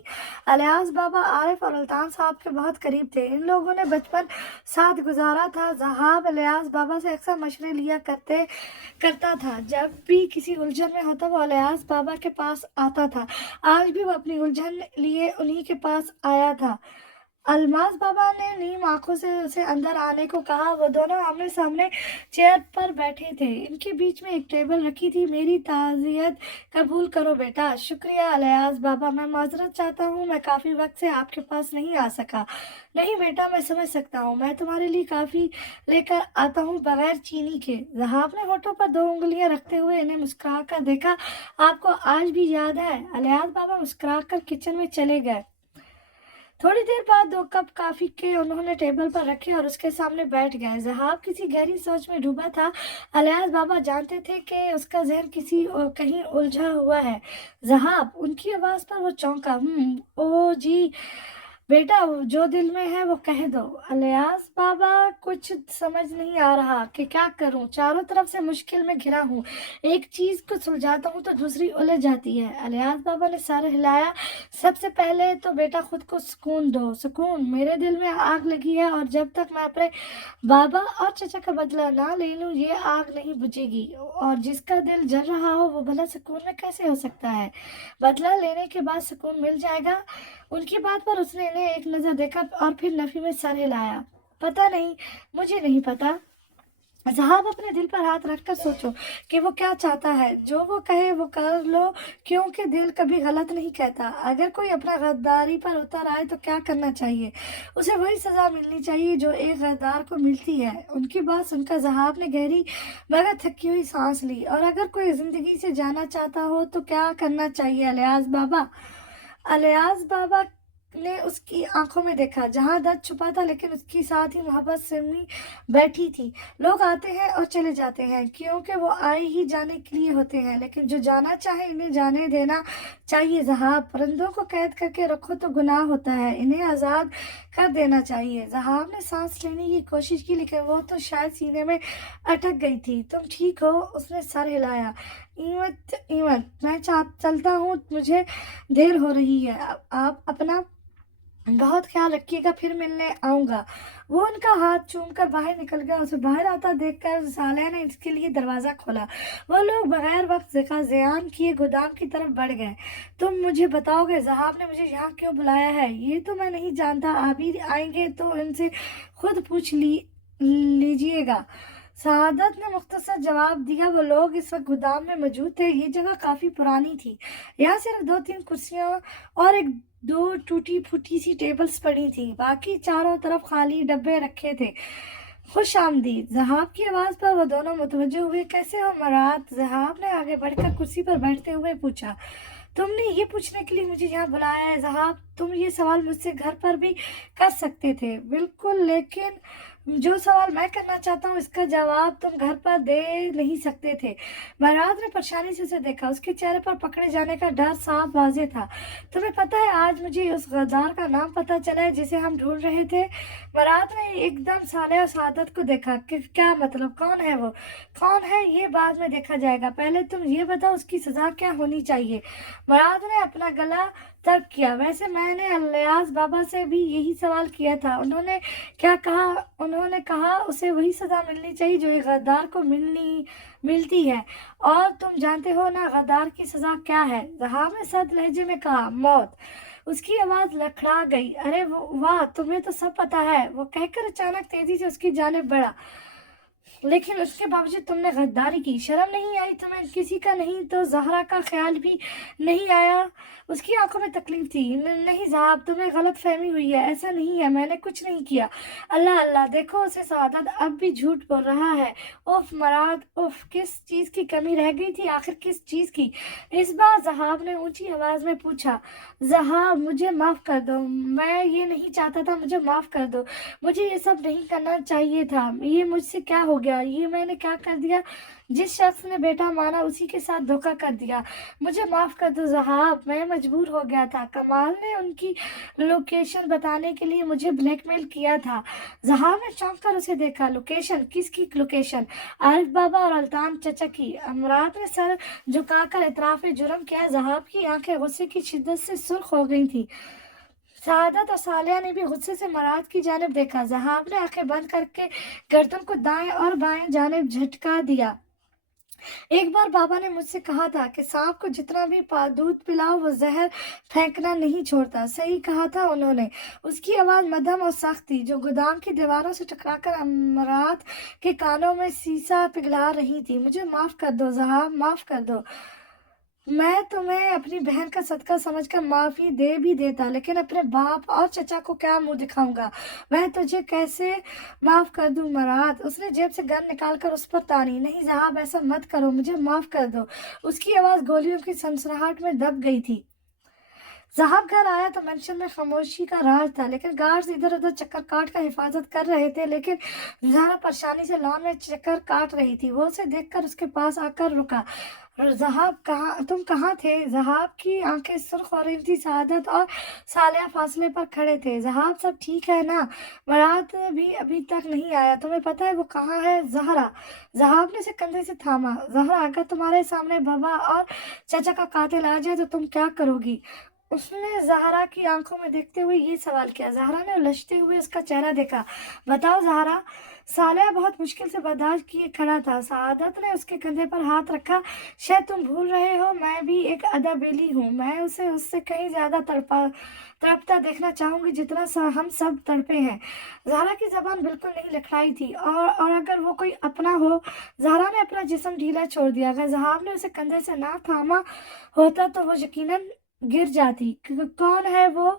इलियास बाबा आरिफ और अल्तान साहब के बहुत करीब थे। इन लोगों ने बचपन साथ गुजारा था। ज़हाब इलियास बाबा से अक्सर मशवरे लिया करता था। जब भी किसी उलझन में होता वो इलियास बाबा के पास आता था। आज भी वो अपनी उलझन लिए उन्हीं के पास आया था। अलमास बाबा ने नीम आंखों से उसे अंदर आने को कहा। वो दोनों आमने सामने चेयर पर बैठे थे। इनके बीच में एक टेबल रखी थी। मेरी ताज़ियत कबूल करो बेटा। शुक्रिया अलियास बाबा, मैं माजरत चाहता हूँ, मैं काफ़ी वक्त से आपके पास नहीं आ सका। नहीं बेटा, मैं समझ सकता हूँ, मैं तुम्हारे लिए काफ़ी लेकर आता हूँ बगैर चीनी के। जहाब ने होठों पर 2 उंगलियां रखते हुए इन्हें मुस्कुरा कर देखा। आपको आज भी याद है? अलियास बाबा मुस्कुरा कर किचन में चले गए। थोड़ी देर बाद 2 कप कॉफी के उन्होंने टेबल पर रखे और उसके सामने बैठ गए। जहाब किसी गहरी सोच में डूबा था। अलियास बाबा जानते थे कि उसका जहन कहीं उलझा हुआ है। जहाब, उनकी आवाज पर वो चौंका। ओ जी बेटा, जो दिल में है वो कह दो। अलियास बाबा, कुछ समझ नहीं आ रहा कि क्या करूं, चारों तरफ से मुश्किल में घिरा हूं। एक चीज को सुलझाता हूं तो दूसरी उलझ जाती है। अलियास बाबा ने सर हिलाया। सबसे पहले तो बेटा खुद को सुकून दो। सुकून? मेरे दिल में आग लगी है और जब तक मैं अपने बाबा और चचा का बदला ना ले लूं ये आग नहीं बुझेगी। और जिसका दिल जल रहा हो वो भला सुकून में कैसे हो सकता है? बदला लेने के बाद सुकून मिल जाएगा? उनकी बात पर उसने इन्हें एक नजर देखा और फिर नफी में सर हिलाया। पता नहीं, मुझे नहीं पता। साहब, अपने दिल पर हाथ रखकर सोचो कि वो क्या चाहता है। जो वो कहे वो कर लो, क्योंकि दिल कभी गलत नहीं कहता। अगर कोई अपना गद्दारी पर उतर आए तो क्या करना चाहिए? उसे वही सजा मिलनी चाहिए जो एक गद्दार को मिलती है। उनकी बात सुनकर जहाब ने गहरी मगर थकी हुई सांस ली। और अगर कोई जिंदगी से जाना चाहता हो तो क्या करना चाहिए अलियास बाबा? अलियास बाबा ने उसकी आंखों में देखा, जहां दर्द छुपा था लेकिन उसकी साथ ही मोहब्बत सिमी बैठी थी। लोग आते हैं और चले जाते हैं क्योंकि वो आए ही जाने के लिए होते हैं, लेकिन जो जाना चाहे इन्हें जाने देना चाहिए। जहाब, परिंदों को कैद करके रखो तो गुनाह होता है, इन्हें आजाद कर देना चाहिए। जहाब ने सांस लेने की कोशिश की लेकिन वो तो शायद सीने में अटक गई थी। तुम ठीक हो? उसने सर हिलाया। ईमत ईमत, मैं चलता हूँ, मुझे देर हो रही है। आप अपना बहुत ख्याल रखिएगा, फिर मिलने आऊंगा। वो उनका हाथ चूमकर बाहर निकल गया। उसे बाहर आता देखकर सालेह ने इसके लिए दरवाजा खोला। वो लोग बगैर वक्त का ज़ियान किए गोदाम की तरफ बढ़ गए। तुम मुझे बताओगे जहाब ने मुझे यहाँ क्यों बुलाया है? ये तो मैं नहीं जानता, आप ही आएंगे तो इनसे खुद पूछ लीजिएगा। सादत ने मुख्तसर जवाब दिया। वो लोग इस वक्त गोदाम में मौजूद थे। ये जगह काफी पुरानी थी। यहाँ सिर्फ 2-3 कुर्सियां और एक दो टूटी फूटी सी टेबल्स पड़ी थी, बाकी चारों तरफ खाली डब्बे रखे थे। खुश आमदीद। जहाब की आवाज पर वो दोनों मुतवज्जो हुए। कैसे हो मरात? जहाब ने आगे बढ़कर कुर्सी पर बैठते हुए पूछा। तुमने ये पूछने के लिए मुझे यहाँ बुलाया है जहाब? तुम ये सवाल मुझसे घर पर भी कर सकते थे। बिल्कुल, लेकिन जो सवाल मैं करना चाहता हूँ इसका जवाब तुम घर पर दे नहीं सकते थे। महाराज ने परेशानी से उसे देखा। उसके चेहरे पर पकड़े जाने का डर साफ वाजे था। तुम्हें पता है आज मुझे उस गद्दार का नाम पता चला है जिसे हम ढूंढ रहे थे। महाराज ने एकदम साले और सादत को देखा कि क्या मतलब, कौन है वो? कौन है ये बाद में देखा जाएगा, पहले तुम ये बताओ उसकी सजा क्या होनी चाहिए। महाराज ने अपना गला तर्क किया। वैसे मैंने अलियास बाबा से भी यही सवाल किया था। उन्होंने क्या कहा? उन्होंने कहा उसे वही सजा मिलनी चाहिए जो एक गद्दार को मिलती है। और तुम जानते हो ना गद्दार की सजा क्या है? जहां ने सख्त लहजे में कहा, मौत। उसकी आवाज लड़खड़ा गई। अरे वाह, तुम्हें तो सब पता है। वो कहकर अचानक तेजी से उसकी जानिब बढ़ा। लेकिन उसके बावजूद तुमने गद्दारी की, शर्म नहीं आई तुम्हें? किसी का नहीं तो जहरा का ख्याल भी नहीं आया? उसकी आंखों में तकलीफ थी। नहीं साहब, तुम्हें गलत फहमी हुई है, ऐसा नहीं है, मैंने कुछ नहीं किया। अल्लाह अल्लाह, देखो उसे सादत अब भी झूठ बोल रहा है। उफ मराद, उफ, किस चीज की कमी रह गई थी आखिर, किस चीज की? इस बार जहाब ने ऊंची आवाज में पूछा। जहाब, मुझे माफ कर दो, मैं ये नहीं चाहता था, मुझे माफ कर दो। मुझे ये सब नहीं करना चाहिए था। ये मुझसे क्या हो गया? ये मैंने क्या कर दिया? जिस शख्स ने बेटा माना उसी के साथ धोखा कर दिया। मुझे माफ कर दो जहाब, मैं मजबूर हो गया था। कमाल ने उनकी लोकेशन बताने के लिए मुझे ब्लैकमेल किया था। जहाब ने चौंक कर उसे देखा। लोकेशन? किसकी लोकेशन? आरिफ बाबा और अल्तान चचा की। अमरात ने सर झुकाकर इतराफ जुर्म किया। जहाब की आंखें गुस्से की शिद्दत से सुर्ख हो गई थी। सादत और सालिया ने भी गुस्से से मराद की जानिब देखा। जहाब ने आंखें बंद करके गर्दन को दाएं और बाएं जानिब झटका दिया। एक बार बाबा ने मुझसे कहा था कि सांप को जितना भी दूध पिलाओ वो जहर फेंकना नहीं छोड़ता। सही कहा था उन्होंने। उसकी आवाज मध्यम और सख्त थी, जो गोदाम की दीवारों से टकराकर अमरात के कानों में शीशा पिघला रही थी। मुझे माफ कर दो ज़हाब, माफ कर दो। मैं तुम्हें अपनी बहन का सदका समझकर माफी दे भी देता, लेकिन अपने बाप और चचा को क्या मुंह दिखाऊंगा? मैं तुझे कैसे माफ कर दूं मराद? उसने जेब से गन निकालकर उस पर तानी। नहीं ज़हाब, ऐसा मत करो, मुझे माफ कर दो। उसकी आवाज गोलियों की सनसनाहट में दब गई थी। ज़हाब घर आया तो मेंशन में खामोशी का राज था, लेकिन गार्ड्स इधर उधर चक्कर काट कर हिफाजत कर रहे थे। लेकिन ज़हरा परेशानी से लॉन में चक्कर काट रही थी। वो उसे देखकर उसके पास आकर रुका। ज़हाब, तुम कहाँ थे? ज़हाब की आंखें सुर्ख हो रही थी। सआदत और सालिया फासले पर खड़े थे। ज़हाब, सब ठीक है ना? मुराद भी अभी तक नहीं आया। तुम्हें पता है वो कहाँ है? ज़हरा। ज़हाब ने उसे कंधे से थामा। ज़हरा, अगर तुम्हारे सामने बाबा और चाचा का कातिल आ जाए तो तुम क्या करोगी? उसने ज़हरा की आंखों में देखते हुए ये सवाल किया। ज़हरा ने उलझते हुए उसका चेहरा देखा। बताओ ज़हरा। सालिया बहुत मुश्किल से बर्दाश्त किए खड़ा था। सआदत ने उसके कंधे पर हाथ रखा। शायद तुम भूल रहे हो, मैं भी एक अदा बेली हूँ। मैं उसे उससे कहीं ज्यादा तड़पता देखना चाहूंगी जितना हम सब तड़पे हैं। ज़हरा की जबान बिल्कुल नहीं लखड़ाई थी। और अगर वो कोई अपना हो? ज़हरा ने अपना जिस्म ढीला छोड़ दिया। अगर ज़हाब ने उसे कंधे से ना थामा होता तो वो यकीनन गिर जाती। कौन है वो?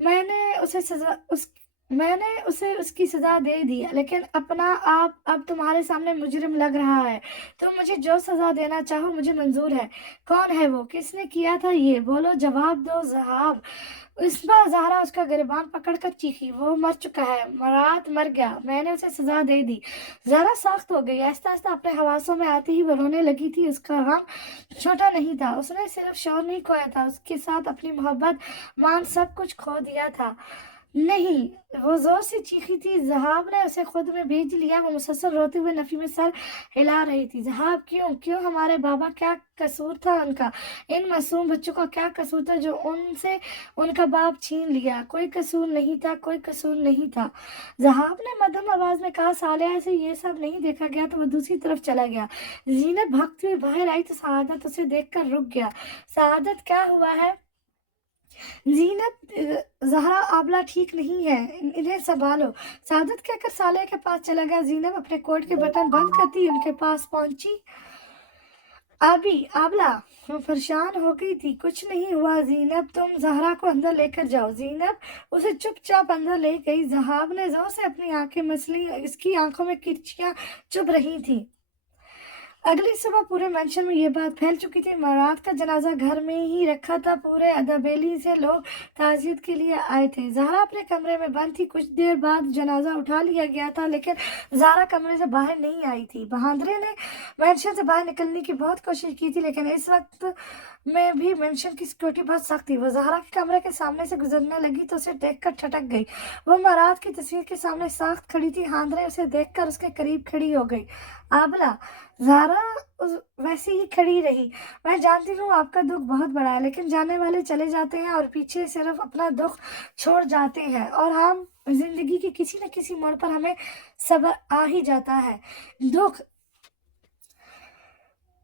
मैंने उसे सजा उस मैंने उसे उसकी सजा दे दी, लेकिन अपना आप अब तुम्हारे सामने मुजरिम लग रहा है। तुम मुझे जो सजा देना चाहो मुझे मंजूर है। कौन है वो? किसने किया था ये? बोलो, जवाब दो ज़हाब। इस बार ज़हरा उसका गिरबान पकड़कर चीखी। वो मर चुका है, मुराद मर गया। मैंने उसे सजा दे दी। ज़हरा सख्त हो गई। आहिस्ता आहिस्ता अपने हवासों में आती ही वो रोने लगी थी। उसका गम छोटा नहीं था। उसने सिर्फ शौर नहीं खोया था, उसके साथ अपनी मोहब्बत, मान, सब कुछ खो दिया था। नहीं, वो जोर से चीखी थी। ज़हाब ने उसे खुद में भेज लिया। वो मुसलसल रोते हुए नफी में सर हिला रही थी। ज़हाब, क्यों क्यों? हमारे बाबा, क्या कसूर था उनका? इन मासूम बच्चों का क्या कसूर था जो उनसे उनका बाप छीन लिया? कोई कसूर नहीं था, कोई कसूर नहीं था। ज़हाब ने मध्यम आवाज में कहा। सालिया से ये सब नहीं देखा गया तो वो दूसरी तरफ चला गया। जीनत भागती हुई बाहर आई तो सआदत उसे देखकर रुक गया। सआदत, क्या हुआ है? जीनत, ज़हरा आबला ठीक नहीं है, इन्हें संभालो। सादत कहकर साले के पास चला गया। जीनत अपने कोट के बटन बंद करती उनके पास पहुंची। आबला, वो परेशान हो गई थी। कुछ नहीं हुआ जीनब, तुम ज़हरा को अंदर लेकर जाओ। जीनब उसे चुपचाप अंदर ले गई। ज़हाब ने जोर से अपनी आंखें मसली। इसकी आंखों में किरचियां चुभ रही थी। अगली सुबह पूरे मेंशन में ये बात फैल चुकी थी। मुराद का जनाजा घर में ही रखा था। पूरे अदबेली से लोग ताज़ियत के लिए आए थे। ज़हरा अपने कमरे में बंद थी। कुछ देर बाद जनाजा उठा लिया गया था, लेकिन ज़हरा कमरे से बाहर नहीं आई थी। बहादुर ने मेंशन से बाहर निकलने की बहुत कोशिश की थी, लेकिन इस वक्त में भी मेंशन की सिक्योरिटी बहुत सख्त थी। वो ज़हरा के कमरे के सामने से गुजरने लगी तो उसे देखकर ठटक गई। वो मुराद की तस्वीर के सामने सख्त खड़ी थी। हांदरे उसे देखकर उसके करीब खड़ी हो गई। आबला, ज़हरा वैसे ही खड़ी रही। मैं जानती हूँ आपका दुख बहुत बड़ा है, लेकिन जाने वाले चले जाते हैं और पीछे सिर्फ अपना दुख छोड़ जाते हैं, और हम जिंदगी के किसी न किसी मोड़ पर हमें सब्र आ ही जाता है। दुख,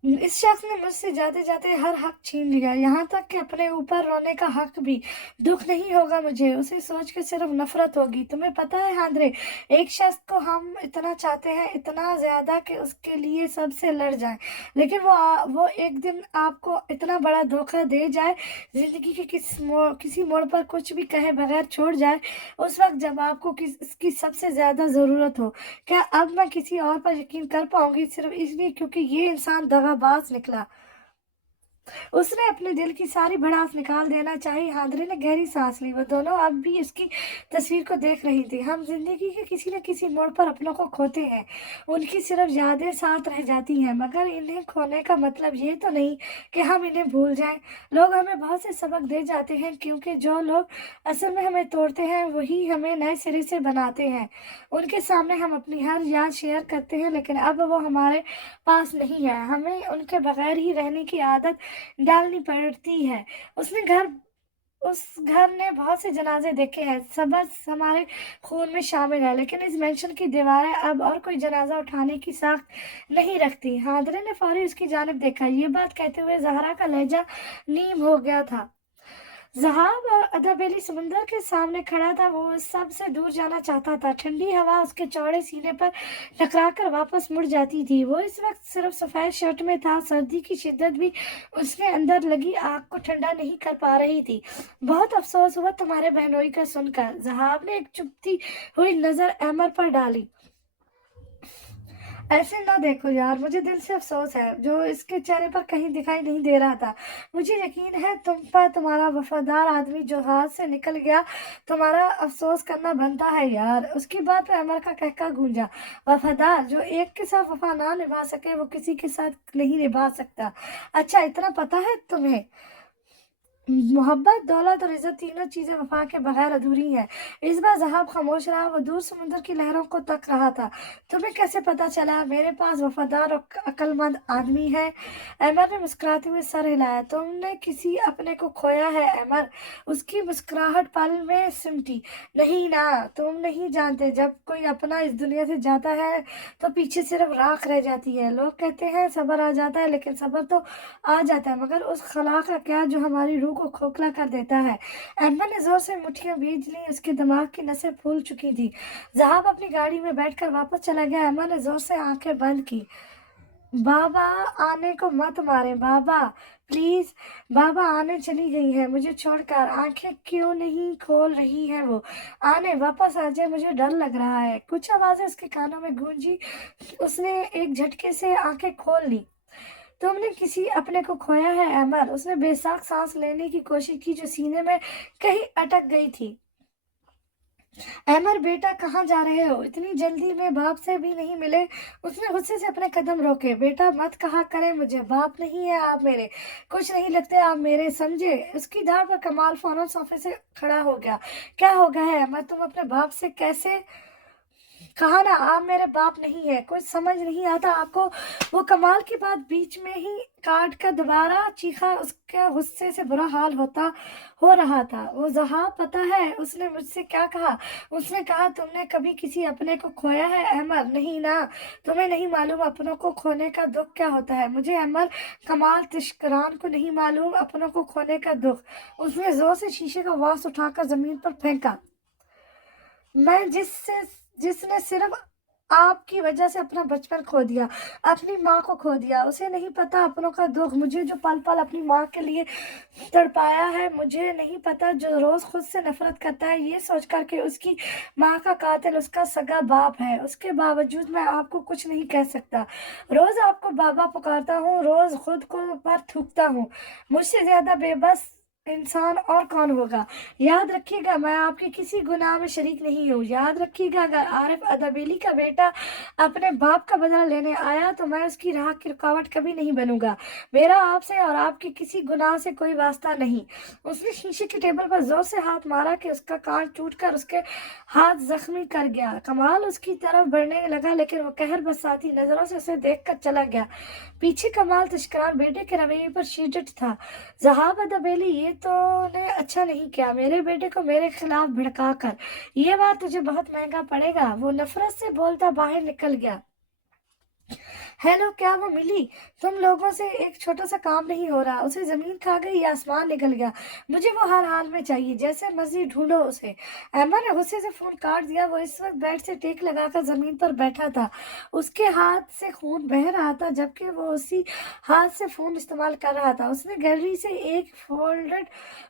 इस शख्स ने मुझसे जाते जाते हर हक छीन लिया, यहाँ तक कि अपने ऊपर रोने का हक भी। दुख नहीं होगा मुझे, उसे सोच के सिर्फ नफरत होगी। तुम्हें पता है हांदरे, एक शख्स को हम इतना चाहते हैं, इतना ज्यादा कि उसके लिए सबसे लड़ जाए, लेकिन वो एक दिन आपको इतना बड़ा धोखा दे जाए, जिंदगी के किसी मोड़ पर कुछ भी कहे बगैर छोड़ जाए, उस वक्त जब आपको इसकी सबसे ज्यादा जरूरत हो। क्या अब मैं किसी और पर यकीन कर पाऊंगी सिर्फ इसलिए क्योंकि ये इंसान दगाबाज निकला? उसने अपने दिल की सारी भड़ास निकाल देना चाही। हांदरे ने गहरी सांस ली। वो दोनों अब भी इसकी तस्वीर को देख रही थी। हम जिंदगी के किसी न किसी मोड़ पर अपनों को खोते हैं, उनकी सिर्फ यादें साथ रह जाती हैं, मगर इन्हें खोने का मतलब ये तो नहीं कि हम इन्हें भूल जाएं। लोग हमें बहुत से सबक दे जाते हैं, क्योंकि जो लोग असल में हमें तोड़ते हैं वही हमें नए सिरे से बनाते हैं। उनके सामने हम अपनी हर याद शेयर करते हैं, लेकिन अब वो हमारे पास नहीं है। हमें उनके बगैर ही रहने की आदत डालनी पड़ती है। उसने घर उस घर ने बहुत से जनाजे देखे हैं, सब हमारे खून में शामिल है, लेकिन इस मेंशन की दीवारें अब और कोई जनाजा उठाने की साख नहीं रखती। हादरे ने फौरी उसकी जानिब देखा। ये बात कहते हुए जहरा का लहजा नीम हो गया था। ज़हाब और अदाबेली समुंदर के सामने खड़ा था। वो उस सब से दूर जाना चाहता था। ठंडी हवा उसके चौड़े सीने पर टकराकर वापस मुड़ जाती थी। वो इस वक्त सिर्फ सफ़ेद शर्ट में था। सर्दी की शिद्दत भी उसके अंदर लगी आग को ठंडा नहीं कर पा रही थी। बहुत अफसोस हुआ तुम्हारे बहनोई का सुनकर। ज़हाब ने एक चुभती हुई नज़र अमर पर डाली। ऐसे ना देखो यार, मुझे दिल से अफसोस है, जो इसके चेहरे पर कहीं दिखाई नहीं दे रहा था। मुझे यकीन है तुम पर, तुम्हारा वफादार आदमी जो हाथ से निकल गया। तुम्हारा अफसोस करना बनता है यार। उसकी बात पे अमर का कहका गूंजा। वफादार? जो एक के साथ वफा ना निभा सके वो किसी के साथ नहीं निभा सकता। अच्छा, इतना पता है तुम्हें? मोहब्बत, दौलत और इज्जत, तीनों चीजें वफा के बगैर अधूरी हैं। इस बार ज़हाब खामोश रहा। वो दूर समुद्र की लहरों को तक रहा था। तुम्हें कैसे पता चला? मेरे पास वफादार और अक्लमंद आदमी है। अमर ने मुस्कुराते हुए सर हिलाया। तुमने किसी अपने को खोया है अमर? उसकी मुस्कुराहट पल में सिमटी। नहीं ना, तुम नहीं जानते, जब कोई अपना इस दुनिया से जाता है तो पीछे सिर्फ राख रह जाती है। लोग कहते हैं सब्र आ जाता है, लेकिन सब्र तो आ जाता है, मगर उस खला का क्या जो हमारी रूह को खोखला कर देता है। एम्बर ने जोर से मुट्ठियां बींच ली। उसके दिमाग की नसें फूल चुकी थी। जहाब अपनी गाड़ी में बैठकर वापस चला गया। एम्बर ने जोर से आंखें बंद की। बाबा, आने को मत मारे बाबा, प्लीज। बाबा, आने चली गई है मुझे छोड़कर। आंखें क्यों नहीं खोल रही है वो? आने, वापस आ जाए, मुझे डर लग रहा है। कुछ आवाजें उसके कानों में गूंजी। उसने एक झटके से आंखें खोल ली। तुमने किसी अपने को खोया है अमर? उसने बेसाख सांस लेने की कोशिश की जो सीने में कहीं अटक गई थी। अमर बेटा, कहाँ जा रहे हो? इतनी जल्दी में बाप से भी नहीं मिले? उसने गुस्से से अपने कदम रोके। बेटा मत कहा करे मुझे, बाप नहीं है आप मेरे, कुछ नहीं लगते आप मेरे, समझे? उसकी दाढ़ पर कमाल फौरन सोफे से खड़ा हो गया। क्या हो गया है अमर? तुम अपने बाप से कैसे? कहा ना आप मेरे बाप नहीं है, कुछ समझ नहीं आता आपको? वो कमाल की बात बीच में ही काट कर दोबारा चीखा। उसके गुस्से से बुरा हाल हो रहा था। वो ज़हाब, पता है उसने मुझसे क्या कहा? उसने कहा तुमने कभी किसी अपने को खोया है अमर? नहीं ना, तुम्हें नहीं मालूम अपनों को खोने का दुख क्या होता है। मुझे अमर कमाल तिश्करान को नहीं मालूम अपनों को खोने का दुख। उसने जोर से शीशे का वास उठाकर जमीन पर फेंका। मैं जिसने सिर्फ आपकी वजह से अपना बचपन खो दिया, अपनी माँ को खो दिया, उसे नहीं पता अपनों का दुख। मुझे जो पल पल अपनी माँ के लिए तड़पाया है, मुझे नहीं पता जो रोज खुद से नफरत करता है ये सोचकर कि उसकी माँ का कातिल उसका सगा बाप है। उसके बावजूद मैं आपको कुछ नहीं कह सकता। रोज आपको बाबा पुकारता हूँ, रोज खुद को पर थूकता हूँ। मुझसे ज्यादा बेबस इंसान और कौन होगा? याद रखिएगा, मैं आपके किसी गुनाह में शरीक नहीं हूँ। याद रखिएगा, अगर आरिफ अदाबेली का बेटा अपने बाप का बदला लेने आया तो मैं उसकी राह की रुकावट कभी नहीं बनूंगा। मेरा आपसे और आपके किसी गुनाह से कोई वास्ता नहीं। उसने शीशे की टेबल पर जोर से हाथ मारा कि उसका कान टूटकर उसके हाथ जख्मी कर गया। कमाल उसकी तरफ बढ़ने लगा, लेकिन वो कहर बरसाती नजरों से उसे देखकर चला गया। पीछे कमाल तिश्करान बेटे के रवैये पर शीर्षक था। ज़हाब अदबेली, ये तो ने अच्छा नहीं किया मेरे बेटे को मेरे खिलाफ भड़का कर। ये बात तुझे बहुत महंगा पड़ेगा। वो नफरत से बोलता बाहर निकल गया। हेलो, क्या वो मिली? तुम लोगों से एक छोटा सा काम नहीं हो रहा। उसे जमीन खा गई या आसमान निकल गया? मुझे वो हर हाल में चाहिए, जैसे मर्जी ढूंढो उसे। एम्बर ने गुस्से से फोन काट दिया। वो इस वक्त बेड से टेक लगाकर जमीन पर बैठा था। उसके हाथ से खून बह रहा था, जबकि वो उसी हाथ से फोन इस्तेमाल कर रहा था। उसने गैलरी से एक फोल्डर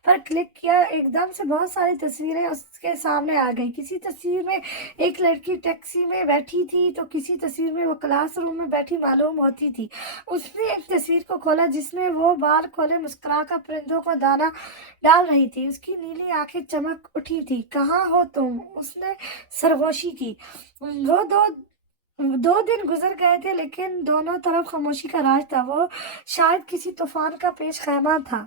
पर क्लिक किया। एकदम से बहुत सारी तस्वीरें उसके सामने आ गई। किसी तस्वीर में एक लड़की टैक्सी में बैठी थी तो किसी तस्वीर में वो क्लासरूम में बैठी मालूम होती थी। उसने एक तस्वीर को खोला जिसमें वो बाल खोले मुस्कुराकर परिंदों को दाना डाल रही थी। उसकी नीली आंखें चमक उठी थी। कहाँ हो तुम? उसने सरगोशी की। वो दो दिन गुजर गए थे, लेकिन दोनों तरफ खामोशी का राज था। वो शायद किसी तूफान का पेश खैमा था।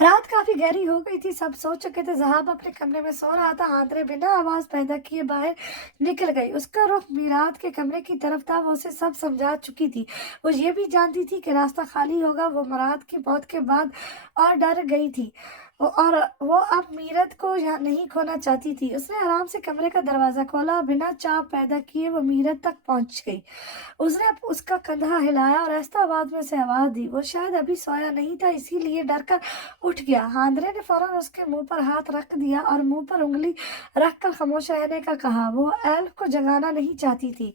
रात काफी गहरी हो गई थी, सब सो चुके थे। ज़हाब अपने कमरे में सो रहा था। आंद्रे बिना आवाज पैदा किए बाहर निकल गई। उसका रुख मीरात के कमरे की तरफ था। वो उसे सब समझा चुकी थी। वो ये भी जानती थी कि रास्ता खाली होगा। वो मुराद की मौत के बाद और डर गई थी, और वो अब मीरत को यहाँ नहीं खोना चाहती थी। उसने आराम से कमरे का दरवाजा खोला। बिना चाप पैदा किए वो मीरत तक पहुंच गई। उसने उसका कंधा हिलाया और आहिस्ता आवाज में से आवाज दी। वो शायद अभी सोया नहीं था, इसीलिए डर कर उठ गया। हांद्रे ने फौरन उसके मुंह पर हाथ रख दिया और मुंह पर उंगली रखकर खामोश रहने का कहा। वो एल्फ को जगाना नहीं चाहती थी,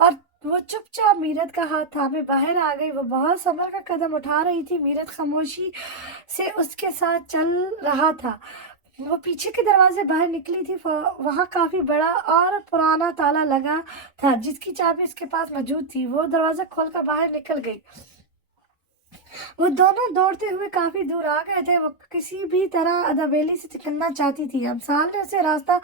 और वो चुपचाप मीरत का हाथ थामे बाहर आ गई। वो बहुत संभल कर कदम उठा रही थी। मीरत खामोशी से उसके साथ चल रहा था। वो पीछे के दरवाजे बाहर निकली थी। वहां काफी बड़ा और पुराना ताला लगा था, जिसकी चाबी उसके पास मौजूद थी। वो दरवाजा खोलकर बाहर निकल गई। वो दोनों दौड़ते हुए काफी दूर आ गए थे। वो किसी भी तरह अदबेली से निकलना चाहती थी। अमसाल ने उसे रास्ता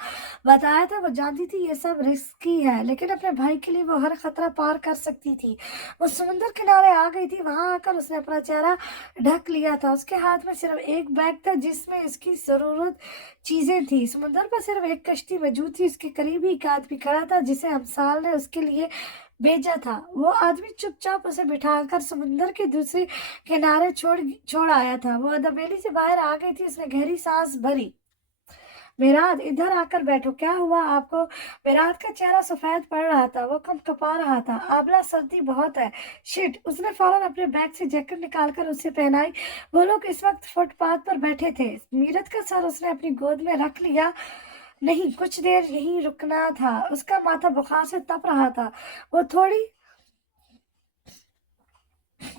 बताया था। वो जानती थी ये सब रिस्की है, लेकिन अपने भाई के लिए वो हर खतरा पार कर सकती थी। वो समुद्र किनारे आ गई थी। वहां आकर उसने अपना चेहरा ढक लिया था। उसके हाथ में सिर्फ एक बैग था, जिसमें इसकी जरूरत चीजें थी। समुद्र पर सिर्फ एक कश्ती मौजूद थी। उसके करीब ही एक आदमी खड़ा था, जिसे अमसाल ने उसके लिए भेजा था। वो आदमी चुपचाप उसे बिठाकर समुद्र के दूसरे किनारे छोड़ आया था। वो अदबेली से बाहर आ गई थी। उसने गहरी सांस भरी। मेराद, इधर आकर बैठो। क्या हुआ आपको? मेराद का चेहरा सफेद पड़ रहा था। वो कम कपा रहा था। आबला, सर्दी बहुत है। शिट। उसने फौरन अपने बैग से जैकेट निकालकर उसे पहनाई। वो लोग इस वक्त फुटपाथ पर बैठे थे। मीरत का सर उसने अपनी गोद में रख लिया। नहीं, कुछ देर यहीं रुकना था। उसका माथा बुखार से तप रहा था। वो थोड़ी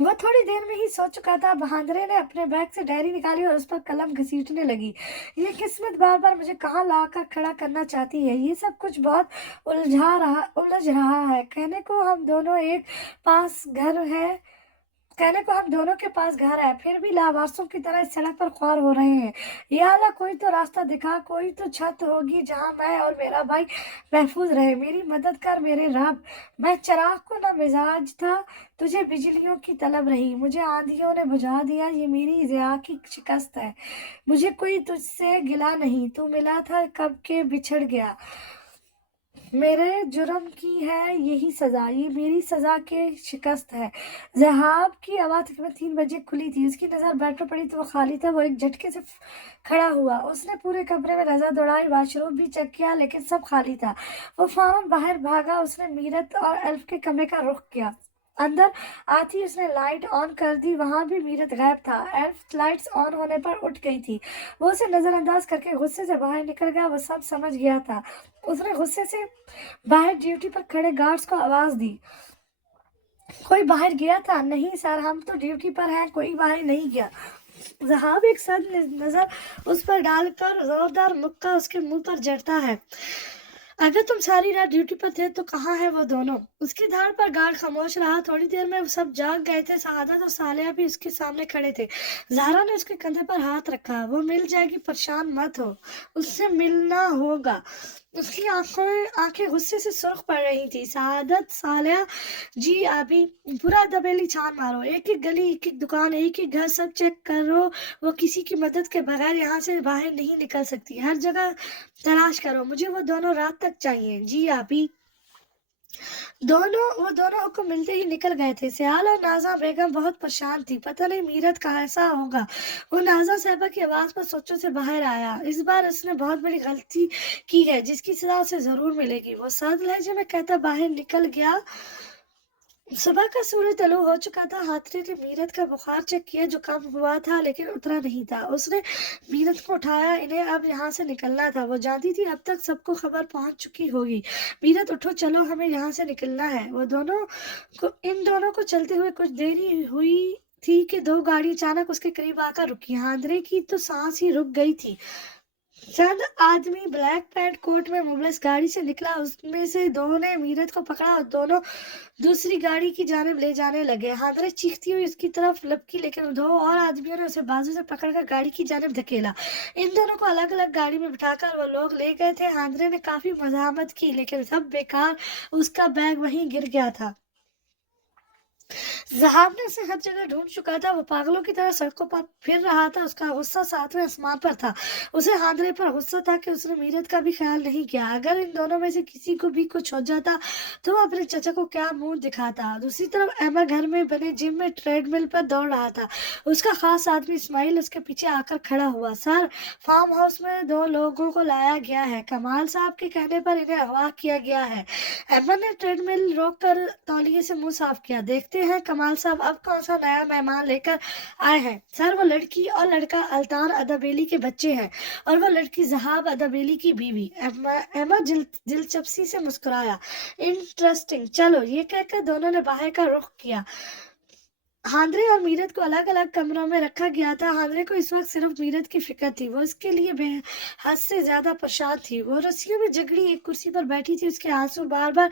वह थोड़ी देर में ही सो चुका था। बहादुरे ने अपने बैग से डायरी निकाली और उस पर कलम घसीटने लगी। ये किस्मत बार बार मुझे कहाँ लाकर खड़ा करना चाहती है। ये सब कुछ बहुत उलझ रहा है। कहने को हम दोनों के पास घर है, फिर भी लावारसों की तरह इस सड़क पर ख्वार हो रहे हैं। या अल्लाह, कोई तो रास्ता दिखा। कोई तो छत होगी जहां मैं और मेरा भाई महफूज रहे। मेरी मदद कर मेरे रब। मैं चिराग को ना मिजाज था, तुझे बिजलियों की तलब रही। मुझे आंधियों ने बुझा दिया। ये मेरी ज़िया की शिकस्त है। मुझे कोई तुझसे गिला नहीं। तू मिला था कब के बिछड़ गया। मेरे जुर्म की है यही सजा। ये मेरी सजा के शिकस्त है। जहाब की आवाज तकरीबन 3 बजे खुली थी। उसकी नजर बेड पर पड़ी तो वो खाली था। वो एक झटके से खड़ा हुआ। उसने पूरे कमरे में नजर दौड़ाई, वाशरूम भी चेक किया, लेकिन सब खाली था। वो फौरन बाहर भागा। उसने मीरत और एल्फ के कमरे का रुख किया। अंदर आती उसने लाइट ऑन कर दी। वहां भी मीरत गायब था। एल्फ लाइट्स ऑन होने पर उठ गई थी। वो उसे नजरअंदाज करके गुस्से से बाहर निकल गया। वो सब समझ गया था। उसने गुस्से से बाहर ड्यूटी पर खड़े गार्ड्स को आवाज दी। कोई बाहर गया था? नहीं सर, हम तो ड्यूटी पर हैं। कोई बाहर नहीं गया। जहाब एक सद नजर उस पर डालकर जोरदार मुक्का उसके मुंह पर जड़ता है। अगर तुम सारी रात ड्यूटी पर थे तो कहाँ है वो दोनों? उसकी धार पर गार्ड खामोश रहा। थोड़ी देर में सब जाग गए थे। सआदत और सालिया भी उसके सामने खड़े थे। ज़हरा ने उसके कंधे पर हाथ रखा। वो मिल जाएगी, परेशान मत हो। उससे मिलना होगा। उसकी आंखें गुस्से से सुर्ख पड़ रही थी। सआदत, सालिया, जी अभी पूरा दबेली छान मारो। एक एक गली, एक एक दुकान, एक एक घर, सब चेक करो। वो किसी की मदद के बगैर यहाँ से बाहर नहीं निकल सकती। हर जगह तलाश करो। मुझे वो दोनों रात तक चाहिए। जी अभी वो दोनों हुक्म मिलते ही निकल गए थे। सियाल और नाजा बेगम बहुत परेशान थी। पता नहीं मीरत का ऐसा होगा। वो नाजा साहबा की आवाज पर सोचों से बाहर आया। इस बार उसने बहुत बड़ी गलती की है, जिसकी सजा उसे जरूर मिलेगी। वो सर्द लहजे में कहता बाहर निकल गया। सुबह का सूरज तलु हो चुका था। हाथरे ने मीरत का बुखार चेक किया, जो कम हुआ था लेकिन उतरा नहीं था। उसने मीरत को उठाया। इन्हें अब यहाँ से निकलना था। वो जानती थी अब तक सबको खबर पहुंच चुकी होगी। मीरत, उठो, चलो, हमें यहाँ से निकलना है। इन दोनों को चलते हुए कुछ देरी हुई थी कि दो गाड़ी अचानक उसके करीब आकर रुकी। हांदरे की तो सांस ही रुक गई थी। चंद आदमी ब्लैक पैंट कोट में मुबलस गाड़ी से निकला। उसमें से दो ने मीरत को पकड़ा और दोनों दूसरी गाड़ी की जानिब ले जाने लगे। हांदरे चीखती हुई उसकी तरफ लपकी, लेकिन दो और आदमियों ने उसे बाजू से पकड़कर गाड़ी की जानिब धकेला। इन दोनों को अलग अलग गाड़ी में बिठाकर वो लोग ले गए थे। हांदरे ने काफी मजामत की, लेकिन सब बेकार। उसका बैग वहीं गिर गया था। ज़हाब ने उसे हर जगह ढूँढ चुका था, वो पागलों की तरह सड़कों पर फिर रहा था, उसका गुस्सा सातवें आसमान पर था। उसे हांदरे पर गुस्सा था कि उसने मीरत का भी ख़्याल नहीं किया। अगर इन दोनों में से किसी को भी कुछ हो जाता, तो वो अपने चचा को क्या मुँह दिखाता। दूसरी तरफ एमा घर में बने जिम में ट्रेडमिल पर दौड़ रहा था। उसका ख़ास आदमी इस्माइल उसके पीछे आकर खड़ा हुआ। सर, फार्म हाउस में 2 लोगों को लाया गया है। कमाल साहब के कहने पर इन्हें अगवा किया गया है। एमन ने ट्रेडमिल रोककर तौलिए से मुंह साफ किया। देखते हैं कमाल साहब अब कौन सा नया मेहमान लेकर आए हैं। सर, वो लड़की और लड़का अल्तार अदाबेली के बच्चे हैं और वो लड़की जहाब अदाबेली की बीवी। एमा दिलचस्पी से मुस्कुराया। इंटरेस्टिंग, चलो। ये कहकर दोनों ने बाहर का रुख किया। हांद्रे और मीरत को अलग अलग कमरों में रखा गया था। हांद्रे को इस वक्त सिर्फ मीरत की फिक्र थी। वो इसके लिए बेहद से ज्यादा परेशान थी। वो रस्सियों में जकड़ी एक कुर्सी पर बैठी थी। उसके आंसू बार बार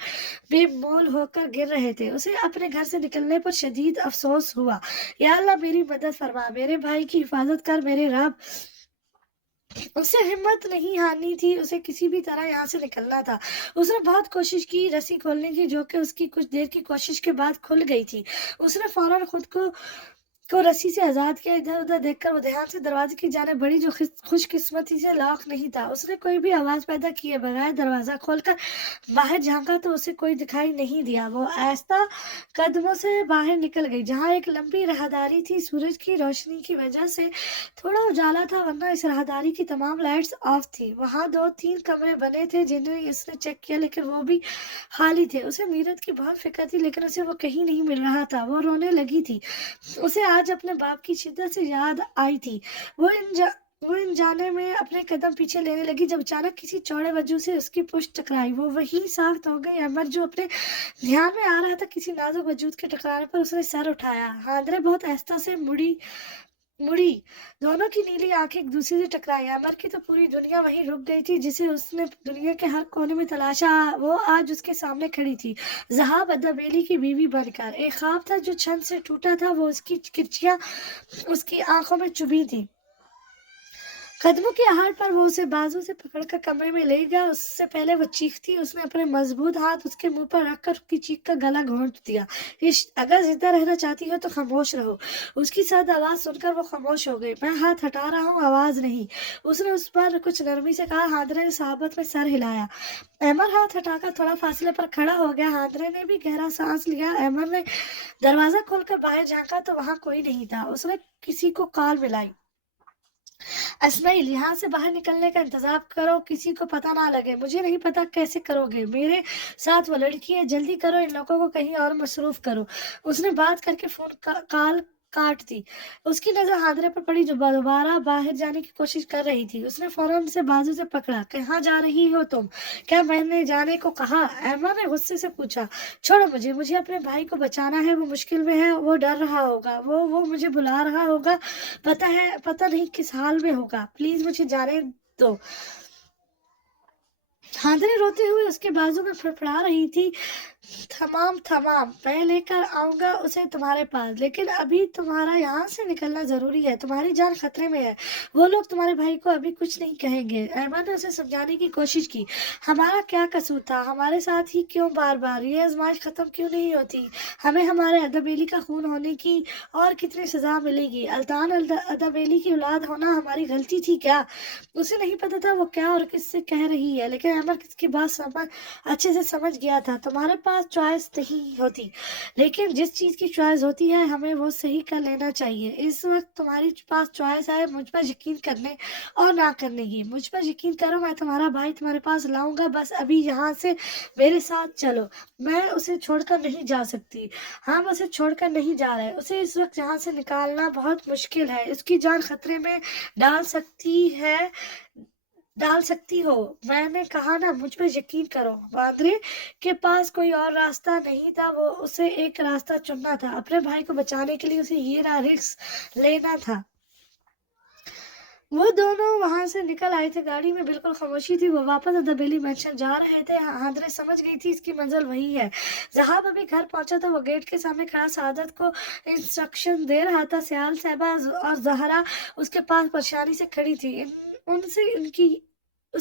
बेमोल होकर गिर रहे थे। उसे अपने घर से निकलने पर शदीद अफसोस हुआ। या अल्लाह, मेरी मदद फरमा, मेरे भाई की हिफाजत कर मेरे रब। उसे हिम्मत नहीं हारनी थी। उसे किसी भी तरह यहाँ से निकलना था। उसने बहुत कोशिश की रस्सी खोलने की, जो कि उसकी कुछ देर की कोशिश के बाद खुल गई थी। उसने फौरन खुद को रस्सी से आजाद किया। इधर उधर देखकर वो ध्यान से दरवाजे की जाने बढ़ी, जो खुशकिस्मती से लॉक नहीं था। उसने कोई भी आवाज पैदा किए बगैर दरवाजा खोलकर बाहर झांका तो उसे कोई दिखाई नहीं दिया। वो आहिस्ता कदमों से बाहर निकल गई। जहाँ एक लंबी राहदारी थी, सूरज की रोशनी की वजह से थोड़ा उजाला था, वरना इस राहदारी की तमाम लाइट्स ऑफ थी। वहां 2-3 कमरे बने थे जिन्हें उसने चेक किया, लेकिन वो भी खाली थे। उसे मीरत की बहुत फिक्र थी, लेकिन उसे वो कहीं नहीं मिल रहा था। वो रोने लगी थी। उसे आज अपने बाप की शिद्दत से याद आई थी। वो इन जाने में अपने कदम पीछे लेने लगी जब अचानक किसी चौड़े वजू से उसकी पुश्त टकराई। वो वही साख्त हो गई अमर जो अपने ध्यान में आ रहा था। किसी नाजुक वजूद के टकराने पर उसने सर उठाया। हांदरे बहुत आहिस्ता से मुड़ी। दोनों की नीली आंखें एक दूसरे से टकराई। अमर की तो पूरी दुनिया वहीं रुक गई थी, जिसे उसने दुनिया के हर कोने में तलाशा। वो आज उसके सामने खड़ी थी, जहाब अदाबेली की बीवी बनकर। एक ख्वाब था जो छन से टूटा था। वो उसकी किरचियां उसकी आंखों में चुभी थी। कदमों की आहट पर वो उसे बाजू से पकड़कर कमरे में ले गया। उससे पहले वो चीखती, उसने अपने मजबूत हाथ उसके मुंह पर रखकर उसकी चीख का गला घोंट दिया। अगर जिंदा रहना चाहती हो तो खामोश रहो। उसकी सख्त आवाज सुनकर वो खामोश हो गई। मैं हाथ हटा रहा हूँ, आवाज नहीं। उसने उस पर कुछ नरमी से कहा। हांदरे ने साहबत में सर हिलाया। अहमद हाथ हटाकर थोड़ा फासले पर खड़ा हो गया। हांदरे ने भी गहरा सांस लिया। अहमद ने दरवाजा खोलकर बाहर झांका तो वहां कोई नहीं था। उसने किसी को कॉल मिलाई। इस्माइल, यहाँ से बाहर निकलने का इंतजाम करो, किसी को पता ना लगे। मुझे नहीं पता कैसे करोगे, मेरे साथ वो लड़की है, जल्दी करो, इन लोगों को कहीं और मसरूफ करो। उसने बात करके कॉल काट दी। उसकी नजर हादरे पर पड़ी, जो दोबारा बाहर जाने की कोशिश कर रही थी। उसने फौरन से बाजू से पकड़ा। कहाँ जा रही हो तुम? क्या मैंने जाने को कहा? एमा ने गुस्से से पूछा। छोड़ो मुझे, मुझे अपने भाई को बचाना है। वो मुश्किल में है, वो डर रहा होगा, वो मुझे बुला रहा होगा। पता नहीं किस हाल में होगा। प्लीज मुझे जाने दो। हांदरे रोते हुए उसके बाजू में फड़फड़ा रही थी। तमाम मैं लेकर आऊंगा उसे तुम्हारे पास, लेकिन अभी तुम्हारा यहाँ से निकलना जरूरी है। तुम्हारी जान खतरे में है। वो लोग तुम्हारे भाई को अभी कुछ नहीं कहेंगे। अहमद ने उसे समझाने की कोशिश की। हमारा क्या कसूर था? हमारे साथ ही क्यों बार बार ये आजमाइश खत्म क्यों नहीं होती? हमें हमारे अदाबेली का खून होने की और कितनी सजा मिलेगी? अल्तान अदाबेली की औलाद होना हमारी गलती थी क्या? उसे नहीं पता था वो क्या और किससे कह रही है, लेकिन अहमद किसकी बात अच्छे से समझ गया था। तुम्हारे पास चॉइस नहीं होती, लेकिन जिस चीज की चॉइस होती है हमें वो सही कर लेना चाहिए। इस वक्त तुम्हारी पास चॉइस है मुझ पर यकीन करने और ना करने की। मुझ पर यकीन करो, मैं तुम्हारा भाई तुम्हारे पास लाऊंगा। बस अभी यहाँ से मेरे साथ चलो। मैं उसे छोड़कर नहीं जा सकती। हम उसे छोड़कर नहीं जा रहे। उसे इस वक्त यहाँ से निकालना बहुत मुश्किल है। उसकी जान खतरे में डाल सकती हो। मैंने कहा ना, मुझ पर यकीन करो। वांद्रे के पास कोई और रास्ता नहीं था। वो उसे एक रास्ता चुनना था। अपने भाई को बचाने के लिए उसे ये रिस्क लेना था। वो दोनों वहां से निकल आए थे। गाड़ी में बिल्कुल खामोशी थी। वो वापस अदबेली मेंशन जा रहे थे। हांदरे समझ गई थी इसकी मंजिल वही है। जहाब अभी घर पहुंचा तो वो गेट के सामने खड़ा सादत को इंस्ट्रक्शन दे रहा था। सियाल साहबा और जहरा उसके पास परेशानी से खड़ी थी। उनसे इनकी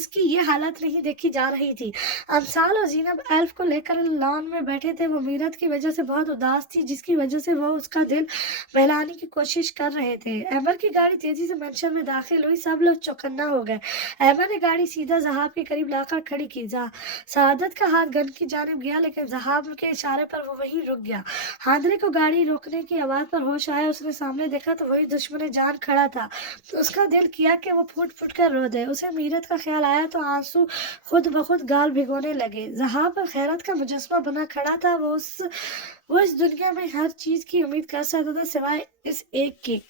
उसकी ये हालत नहीं देखी जा रही थी। अमसाल और ज़ीनब एल्फ को लेकर लॉन में बैठे थे। वो मीरत की वजह से बहुत उदास थी, जिसकी वजह से वो उसका दिल बहलाने की कोशिश कर रहे थे। एमर की गाड़ी तेजी से मेंशन में दाखिल हुई। सब लोग चौकन्ना हो गए। एमर ने गाड़ी सीधा ज़हाब के करीब लाकर खड़ी की। सआदत का हाथ गन की जानिब गया, लेकिन ज़हाब के इशारे पर वो वहीं रुक गया। हादरे को गाड़ी रोकने की आवाज़ पर होश आया। उसने सामने देखा तो वही दुश्मन जान खड़ा था। तो उसका दिल किया कि वो फूट फूट कर रो दे। उसे मीरत का ख्याल आया तो आंसू खुद ब खुद गाल भिगोने लगे। ज़हाब खैरत का मुजस्समा बना खड़ा था। वो इस दुनिया में हर चीज की उम्मीद कर सकता था सिवाय इस एक की।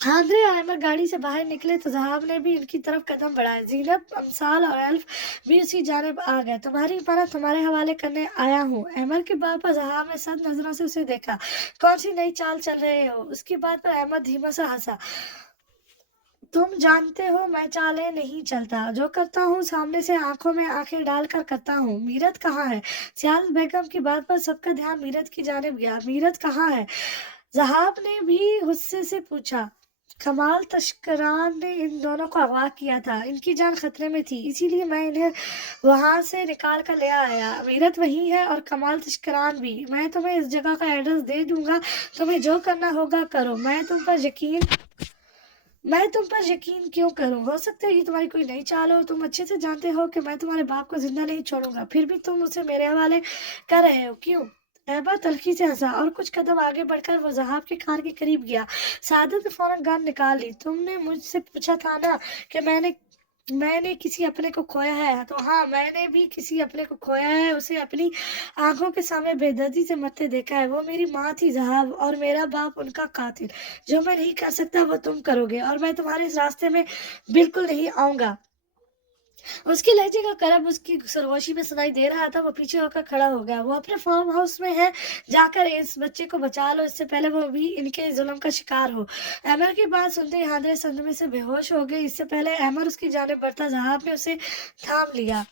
हादरे और अमर गाड़ी से बाहर निकले तो ज़हाब ने भी इनकी तरफ कदम बढ़ाए। ज़ीनब, अमसाल और एल्फ भी उसी जानिब आ गए। तुम्हारी इमारत तुम्हारे हवाले करने आया हूँ। अमर की बात पर ज़हाब ने सख्त नजरों से उसे देखा। कौन सी नई चाल चल रहे हो? उसकी बात पर अहमद धीमा सा हंसा। तुम जानते हो मैं चालें नहीं चलता, जो करता हूँ सामने से आंखों में आंखें डालकर करता हूँ। मीरत कहाँ है? सियाल बेगम की बात पर सबका ध्यान मीरत की जानिब गया। मीरत कहाँ है? ज़हाब ने भी गुस्से से पूछा। कमाल तस्करान ने इन दोनों को अगवा किया था। इनकी जान खतरे में थी, इसीलिए मैं इन्हें वहां से निकाल कर ले आया। मीरत वही है और कमाल तस्करान भी। मैं तुम्हें इस जगह का एड्रेस दे दूंगा, तुम्हें जो करना होगा करो। मैं तुम पर यकीन क्यों करूं? हो सकता है ये तुम्हारी कोई नई चाल हो। तुम अच्छे से जानते हो कि मैं तुम्हारे बाप को जिंदा नहीं छोड़ूंगा, फिर भी तुम उसे मेरे हवाले कर रहे हो, क्यों? ऐबा तल्खी से हंसा और कुछ कदम आगे बढ़कर वो ज़हाब की कार के करीब गया। सादत ने फौरन गन निकाल ली। तुमने मुझसे पूछा था ना कि मैंने किसी अपने को खोया है, तो हाँ, मैंने भी किसी अपने को खोया है। उसे अपनी आंखों के सामने बेदर्दी से मरते देखा है। वो मेरी माँ थी ज़हाब, और मेरा बाप उनका कातिल। जो मैं नहीं कर सकता वो तुम करोगे, और मैं तुम्हारे इस रास्ते में बिल्कुल नहीं आऊंगा। उसके लहजे का करब उसकी सरगोशी में सुनाई दे रहा था। वो पीछे होकर खड़ा हो गया। वो अपने फार्म हाउस में है, जाकर इस बच्चे को बचा लो, इससे पहले वो भी इनके जुल्म का शिकार हो। अमर की बात सुनते ही हादरे सदमे से बेहोश हो गई। इससे पहले अमर उसकी जानिब बढ़ता, जहां ने उसे थाम लिया।